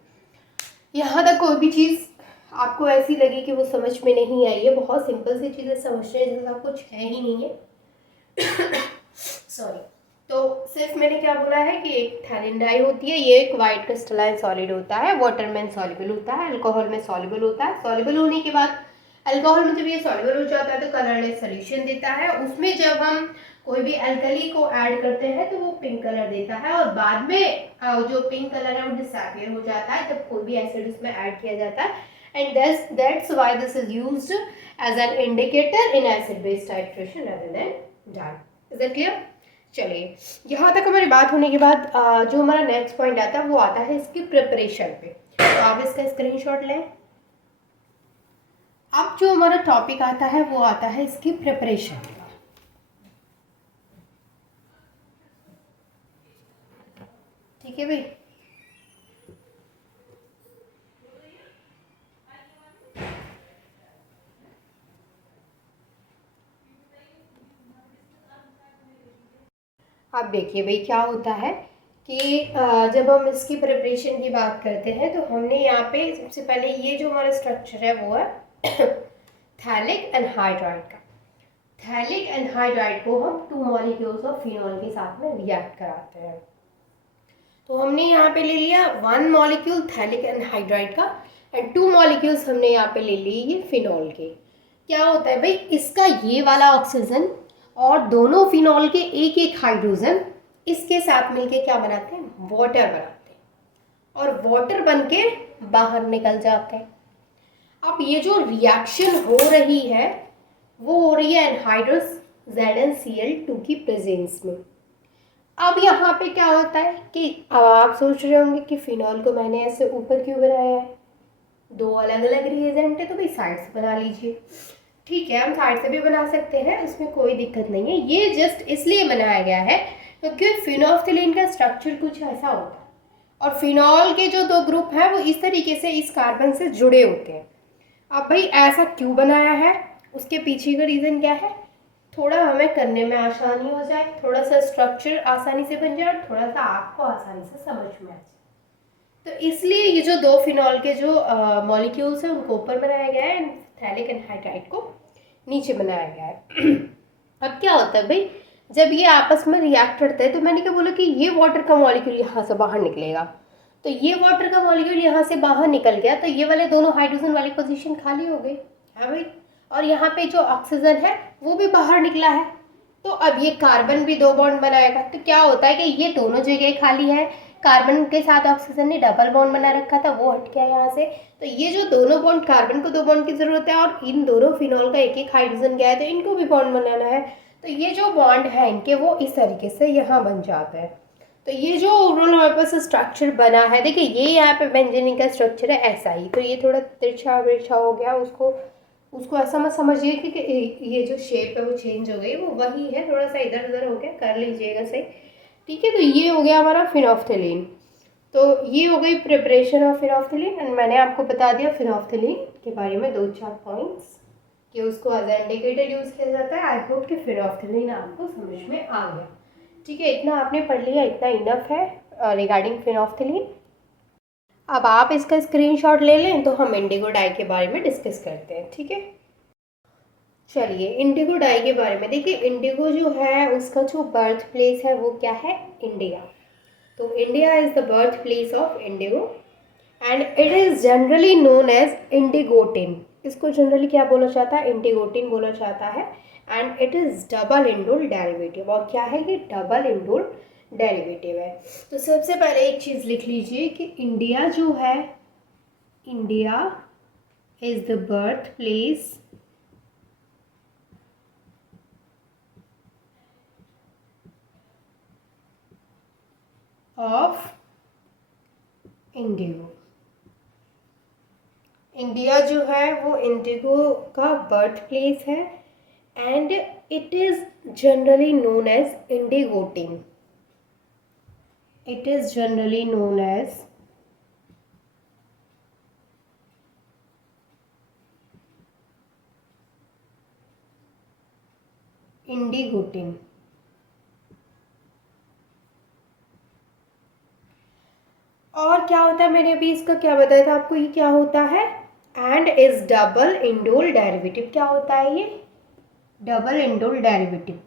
यहाँ तक कोई भी चीज़ आपको ऐसी लगी कि वो समझ में नहीं आई है, बहुत सिंपल सी चीज़ें समझने जैसा कुछ है ही नहीं है सॉरी। तो सिर्फ मैंने क्या बोला है कि एक थैलिन डाई होती है, ये एक वाइट क्रिस्टलाइन सॉलिड होता है, वाटर में सॉल्युबल होता है, अल्कोहल में सॉल्युबल होता है। सॉल्युबल होने के बाद अल्कोहल में जब ये सॉल्युबल हो जाता है तो कलरलेस सॉल्यूशन देता है, उसमें जब हम कोई भी अल्कली को ऐड करते हैं तो वो पिंक कलर देता है, और बाद में जो पिंक कलर है वो डिसअपियर हो जाता है जब कोई भी एसिड उसमें ऐड किया जाता है। And that's why this is used as an indicator in acid base titration rather than dye. Is that clear? चलिए, यहाँ तक हमारी बात होने के बाद जो हमारा नेक्स्ट पॉइंट आता है वो आता है इसकी प्रिपरेशन पे। तो आप इसका स्क्रीनशॉट लें। अब जो हमारा टॉपिक आता है वो आता है इसकी प्रिपरेशन का। ठीक है भाई, अब देखिए भाई क्या होता है कि जब हम इसकी प्रिपरेशन की बात करते हैं तो हमने यहाँ पे सबसे पहले ये जो हमारा स्ट्रक्चर है वो है थैलिक एनहाइड्राइड का। थैलिक एनहाइड्राइड को हम 2 मॉलिक्यूल्स ऑफ फिनॉल के साथ में रिएक्ट कराते हैं। तो हमने यहाँ पे ले लिया 1 मॉलिक्यूल थैलिक एनहाइड्राइड का एंड 2 मॉलिक्यूल्स हमने यहाँ पे ले लिए ये फिनॉल के। क्या होता है भाई, इसका ये वाला ऑक्सीजन और दोनों फिनॉल के एक एक हाइड्रोजन इसके साथ मिलके क्या बनाते हैं, वाटर बनाते हैं, और वाटर बन के बाहर निकल जाते हैं। अब ये जो रिएक्शन हो रही है वो हो रही है एनहाइड्रस ZnCl2 की प्रेजेंस में। अब यहाँ पे क्या होता है कि अब आप सोच रहे होंगे कि फिनॉल को मैंने ऐसे ऊपर क्यों बनाया है, 2 अलग अलग रिएजेंट है तो भाई साइड से बना लीजिए। ठीक है, हम साइड से भी बना सकते हैं, उसमें कोई दिक्कत नहीं है। ये जस्ट इसलिए बनाया गया है क्योंकि फिनोल्फ्थालीन का स्ट्रक्चर कुछ ऐसा होता है और फिनॉल के जो दो ग्रुप हैं वो इस तरीके से इस कार्बन से जुड़े होते हैं। अब भाई ऐसा क्यों बनाया है, उसके पीछे का रीज़न क्या है, थोड़ा हमें करने में आसानी हो जाए, थोड़ा सा स्ट्रक्चर आसानी से बन जाए और थोड़ा सा आपको आसानी से समझ में आ जाए। तो इसलिए ये जो दो फिनॉल के जो मॉलिक्यूल्स हैं उनको ऊपर बनाया गया है, थैलिक एनहाइड्राइड को नीचे बनाया गया है। अब क्या होता है भाई, जब ये आपस में रिएक्ट करते हैं तो मैंने क्या बोला कि ये वाटर का मॉलिक्यूल यहाँ से बाहर निकलेगा, तो ये वाटर का मॉलिक्यूल यहाँ से बाहर निकल गया तो ये वाले दोनों हाइड्रोजन वाली पोजीशन खाली हो गई है भाई, और यहाँ पे जो ऑक्सीजन है वो भी बाहर निकला है। तो अब ये कार्बन भी दो बॉन्ड बनाएगा, तो क्या होता है कि ये दोनों जगह खाली है, कार्बन के साथ ऑक्सीजन ने डबल बॉन्ड बना रखा था वो हट गया यहाँ से, तो ये जो दोनों बॉन्ड, कार्बन को दो बॉन्ड की जरूरत है और इन दोनों फिनॉल का एक एक हाइड्रोजन गया है तो इनको भी बॉन्ड बनाना है, तो ये जो बॉन्ड है इनके वो इस तरीके से यहाँ बन जाता है। तो ये जो ओवरऑल हमारे पास स्ट्रक्चर बना है, देखिए ये यहाँ पे बेंजीन का स्ट्रक्चर है ऐसा ही, तो ये थोड़ा तिरछा बिरछा हो गया, उसको उसको ऐसा मत समझिए कि ये जो शेप है वो चेंज हो गई, वो वही है, थोड़ा सा इधर उधर हो गया, कर लीजिएगा सही। ठीक है, तो ये हो गया हमारा फिनोल्फ्थालीन। तो ये हो गई प्रिपरेशन ऑफ फिनोल्फ्थालीन एंड मैंने आपको बता दिया फिनोल्फ्थालीन के बारे में 2-4 पॉइंट्स कि उसको एज इंडिकेटर यूज़ किया जाता है। आई होप कि फिनोल्फ्थालीन आपको समझ में आ गया। ठीक है, इतना आपने पढ़ लिया, इतना इनफ है रिगार्डिंग फिनोल्फ्थालीन। अब आप इसका स्क्रीनशॉट ले लें तो हम इंडिगो डाई के बारे में डिस्कस करते हैं। ठीक है, चलिए इंडिगो डाई के बारे में देखिए। इंडिगो जो है उसका जो बर्थ प्लेस है वो क्या है, इंडिया। तो India is the birth place of indigo and it is generally known as indigotin. इसको जनरली क्या बोला जाता है, इंडिगोटिन बोला जाता है and it is double indole derivative. और क्या है ये, डबल इंडोल डेरिवेटिव है। तो सबसे पहले एक चीज़ लिख लीजिए कि इंडिया जो है, India is the birth place of indigo. India जो है वो इंडिगो का बर्थ प्लेस है and it is generally known as indigotin. It is generally known as indigotin. और क्या होता है, मैंने अभी इसका क्या बताया था आपको, ये क्या होता है, and is double indole derivative. क्या होता है ये, डबल इंडोल डेरिवेटिव।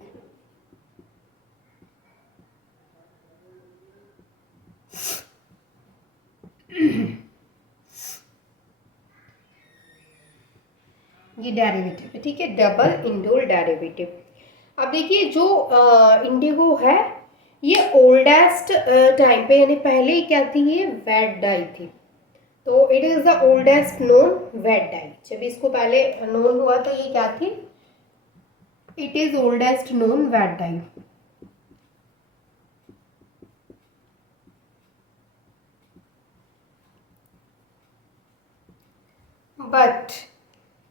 ये डेरिवेटिव है, ठीक है, डबल इंडोल डेरिवेटिव। अब देखिए जो इंडिगो है ये ओल्डेस्ट टाइम पे, यानी पहले क्या थी, ये वेट डाई थी। तो it is the oldest known vat dye. जब इसको पहले नोन हुआ तो ये क्या थी, it is oldest known vat dye.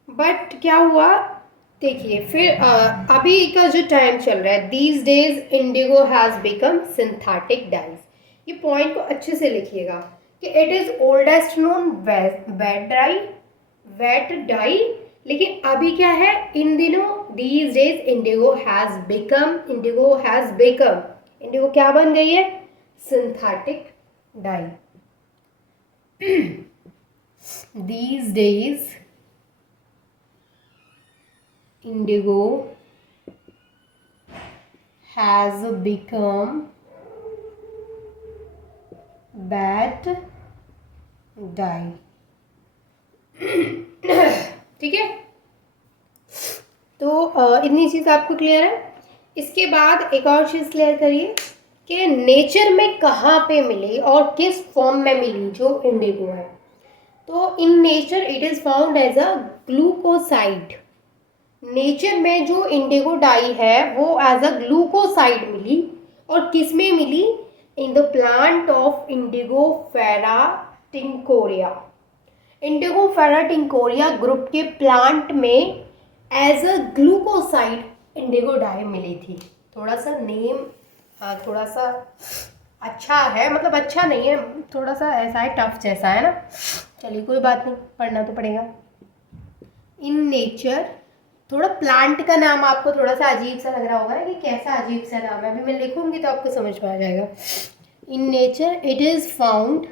But क्या हुआ, देखिए फिर अभी का जो टाइम चल रहा है, these days indigo has become synthetic dyes. ये पॉइंट को अच्छे से लिखिएगा कि it is oldest known vat dye, लेकिन अभी क्या है, इन दिनों these days indigo has become, indigo क्या बन गई है, synthetic dye. These days indigo has become bat dye। ठीक है, तो इतनी चीज़ आपको क्लियर है। इसके बाद एक और चीज़ क्लियर करिए कि नेचर में कहाँ पे मिली और किस फॉर्म में मिली जो इंडिगो है। तो in nature it is found as a glucoside. Nature में जो इंडिगो डाई है वो एज अ ग्लूकोसाइड मिली, और किस में मिली, in the plant of Indigofera tinctoria. Indigofera tinctoria group के प्लांट में as a glucoside indigo dye मिली थी। थोड़ा सा नेम थोड़ा सा अच्छा है, मतलब अच्छा नहीं है, थोड़ा सा ऐसा है, टफ जैसा है ना। चलिए कोई बात नहीं, पढ़ना तो पड़ेगा। इन नेचर, थोड़ा प्लांट का नाम आपको थोड़ा सा अजीब सा लग रहा होगा ना कि कैसा अजीब सा नाम है, अभी मैं लिखूंगी तो आपको समझ में आ जाएगा। In nature it is found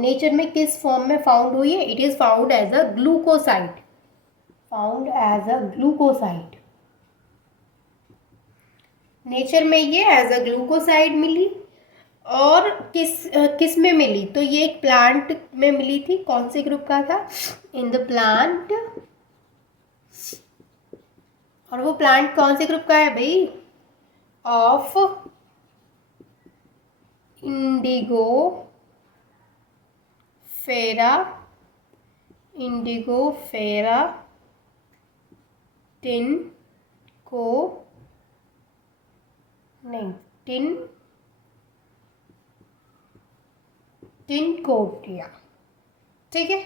nature में किस फॉर्म में फाउंड हुई है? It is found as a glucoside, found as a glucoside. Nature में ये एज अ ग्लूकोसाइड मिली। और किस में मिली? तो ये एक प्लांट में मिली थी। कौन से ग्रुप का था? इन द प्लांट। और वो प्लांट कौन से ग्रुप का है भाई? ऑफ इंडिगो फेरा, इंडिगो फेरा टिन को नहीं टिनकोटिया, ठीक है,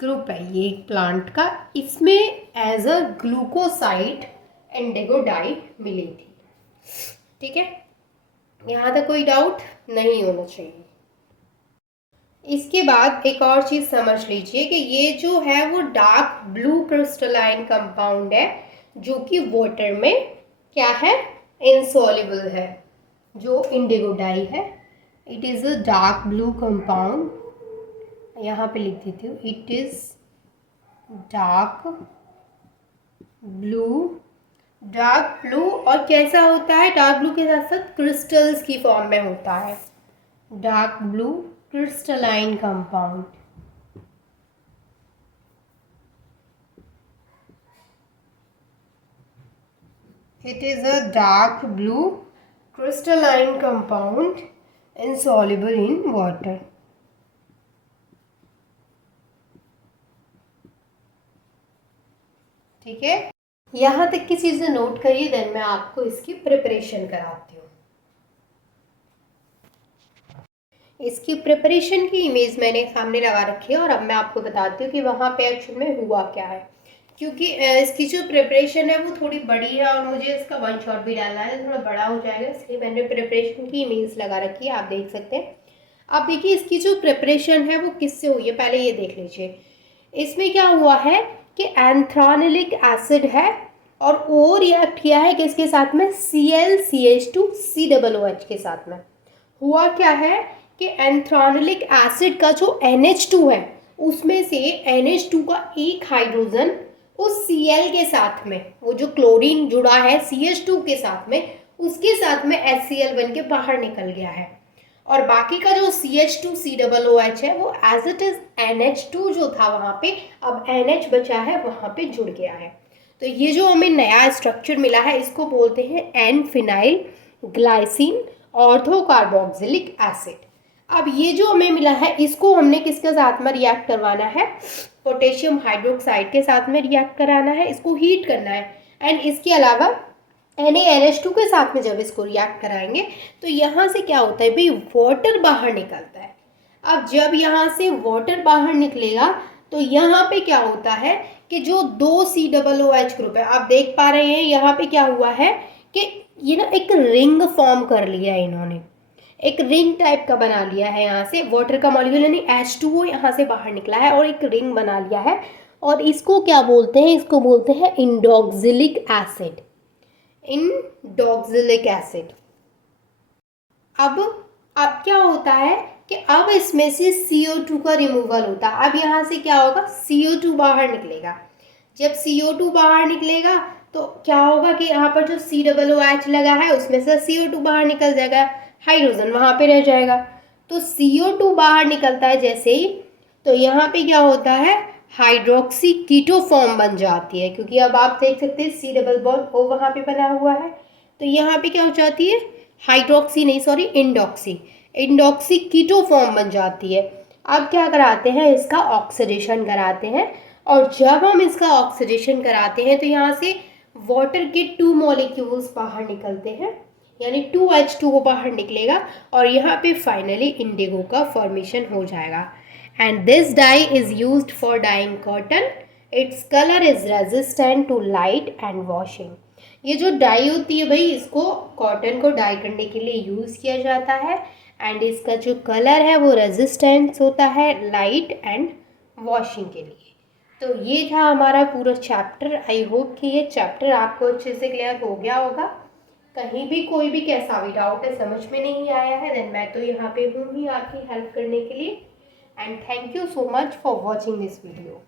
ग्रुप है ये प्लांट का। इसमें as a glucoside indigo dye मिली थी, ठीक है। यहाँ तक कोई डाउट नहीं होना चाहिए। इसके बाद एक और चीज़ समझ लीजिए कि ये जो है वो डार्क ब्लू क्रिस्टलाइन कंपाउंड है, जो कि वाटर में क्या है? इनसॉल्युबल है। जो इंडिगो डाई है, it is a dark blue compound. यहाँ पे लिख देती हूँ, it is dark blue. Dark blue और कैसा होता है? डार्क ब्लू के साथ साथ क्रिस्टल्स की फॉर्म में होता है। Dark blue crystalline compound. It is a dark blue crystalline compound insoluble in water. ठीक है, यहाँ तक की चीज़ें नोट करिए, देन मैं आपको इसकी प्रिपरेशन कराती हूँ। इसकी प्रिपरेशन की इमेज मैंने सामने लगा रखी है और अब मैं आपको बताती हूँ कि वहाँ पे एक्चुअल में हुआ क्या है। क्योंकि इसकी जो प्रिपरेशन है वो थोड़ी बड़ी है और मुझे इसका वन शॉट भी डालना है, थोड़ा बड़ा हो जाएगा, इसलिए मैंने प्रिपरेशन की इमेज लगा रखी है, आप देख सकते हैं। अब देखिए इसकी जो प्रिपरेशन है वो किससे हुई है, पहले ये देख लीजिए। इसमें क्या हुआ है कि एंथ्रानिलिक एसिड है और ओ रिएक्ट किया है किसके साथ में? ClCH2 COOH के साथ में। हुआ क्या है कि एंथ्रानिलिक एसिड का जो NH2 है उसमें से NH2 का एक हाइड्रोजन उस Cl के साथ में, वो जो क्लोरीन जुड़ा है CH2 के साथ में, उसके साथ में HCl बन के बाहर निकल गया है। और बाकी का जो CH2 COOH है वो एज इट इज NH2 जो था वहाँ पे, अब NH बचा है वहाँ पे जुड़ गया है। तो ये जो हमें नया स्ट्रक्चर मिला है इसको बोलते हैं एन फिनाइल ग्लाइसिन ऑर्थोकार्बोक्सिलिक एसिड। अब ये जो हमें मिला है इसको हमने किसके साथ में रिएक्ट करवाना है? पोटेशियम हाइड्रोक्साइड के साथ में रिएक्ट कराना है, इसको हीट करना है। एंड इसके अलावा NaNH2 के साथ में जब इसको रिएक्ट कराएंगे तो यहाँ से क्या होता है भाई? वाटर बाहर निकलता है। अब जब यहाँ से वाटर बाहर निकलेगा तो यहाँ पे क्या होता है कि जो दो COOH ग्रुप है, आप देख पा रहे हैं यहाँ पे क्या हुआ है कि ये ना एक रिंग फॉर्म कर लिया है इन्होंने, एक रिंग टाइप का बना लिया है। यहाँ से वाटर का मॉलिक्यूल यानी H2O यहाँ से बाहर निकला है और एक रिंग बना लिया है। और इसको क्या बोलते हैं? इसको बोलते हैं इंडोक्सिलिक एसिड, इंडोक्सिलिक एसिड। अब क्या होता है कि अब इसमें से CO2 का रिमूवल होता है। अब यहाँ से क्या होगा? CO2 बाहर निकलेगा। जब CO2 बाहर निकलेगा तो क्या होगा कि यहाँ पर जो COOH लगा है उसमें से CO2 बाहर निकल जाएगा, हाइड्रोजन वहाँ पे रह जाएगा। तो CO2 बाहर निकलता है जैसे ही, तो यहाँ पे क्या होता है? हाइड्रोक्सी कीटो फॉर्म बन जाती है, क्योंकि अब आप देख सकते हैं C डबल बॉन्ड O वहाँ पे बना हुआ है। तो यहाँ पे क्या हो जाती है? हाइड्रोक्सी नहीं, सॉरी, इंडोक्सी कीटो फॉर्म बन जाती है। अब क्या कराते हैं? इसका ऑक्सीडेशन कराते हैं। और जब हम इसका ऑक्सीडेशन कराते हैं तो यहाँ से वाटर के 2 मॉलिक्यूल्स बाहर निकलते हैं, यानी 2H2O बाहर निकलेगा और यहाँ पे फाइनली इंडिगो का फॉर्मेशन हो जाएगा। And this dye is used for dyeing cotton its colour is resistant to light and washing. ये जो डाई होती है भाई, इसको कॉटन को डाई करने के लिए यूज़ किया जाता है एंड इसका जो कलर है वो रेजिस्टेंस होता है लाइट एंड वॉशिंग के लिए। तो ये था हमारा पूरा चैप्टर। आई होप कि ये चैप्टर आपको अच्छे से क्लियर हो गया होगा। कहीं भी कोई भी कैसा भी डाउट है, समझ में नहीं आया है, देन मैं तो यहाँ पे हूँ ही आपकी हेल्प करने के लिए। And thank you so much for watching this video.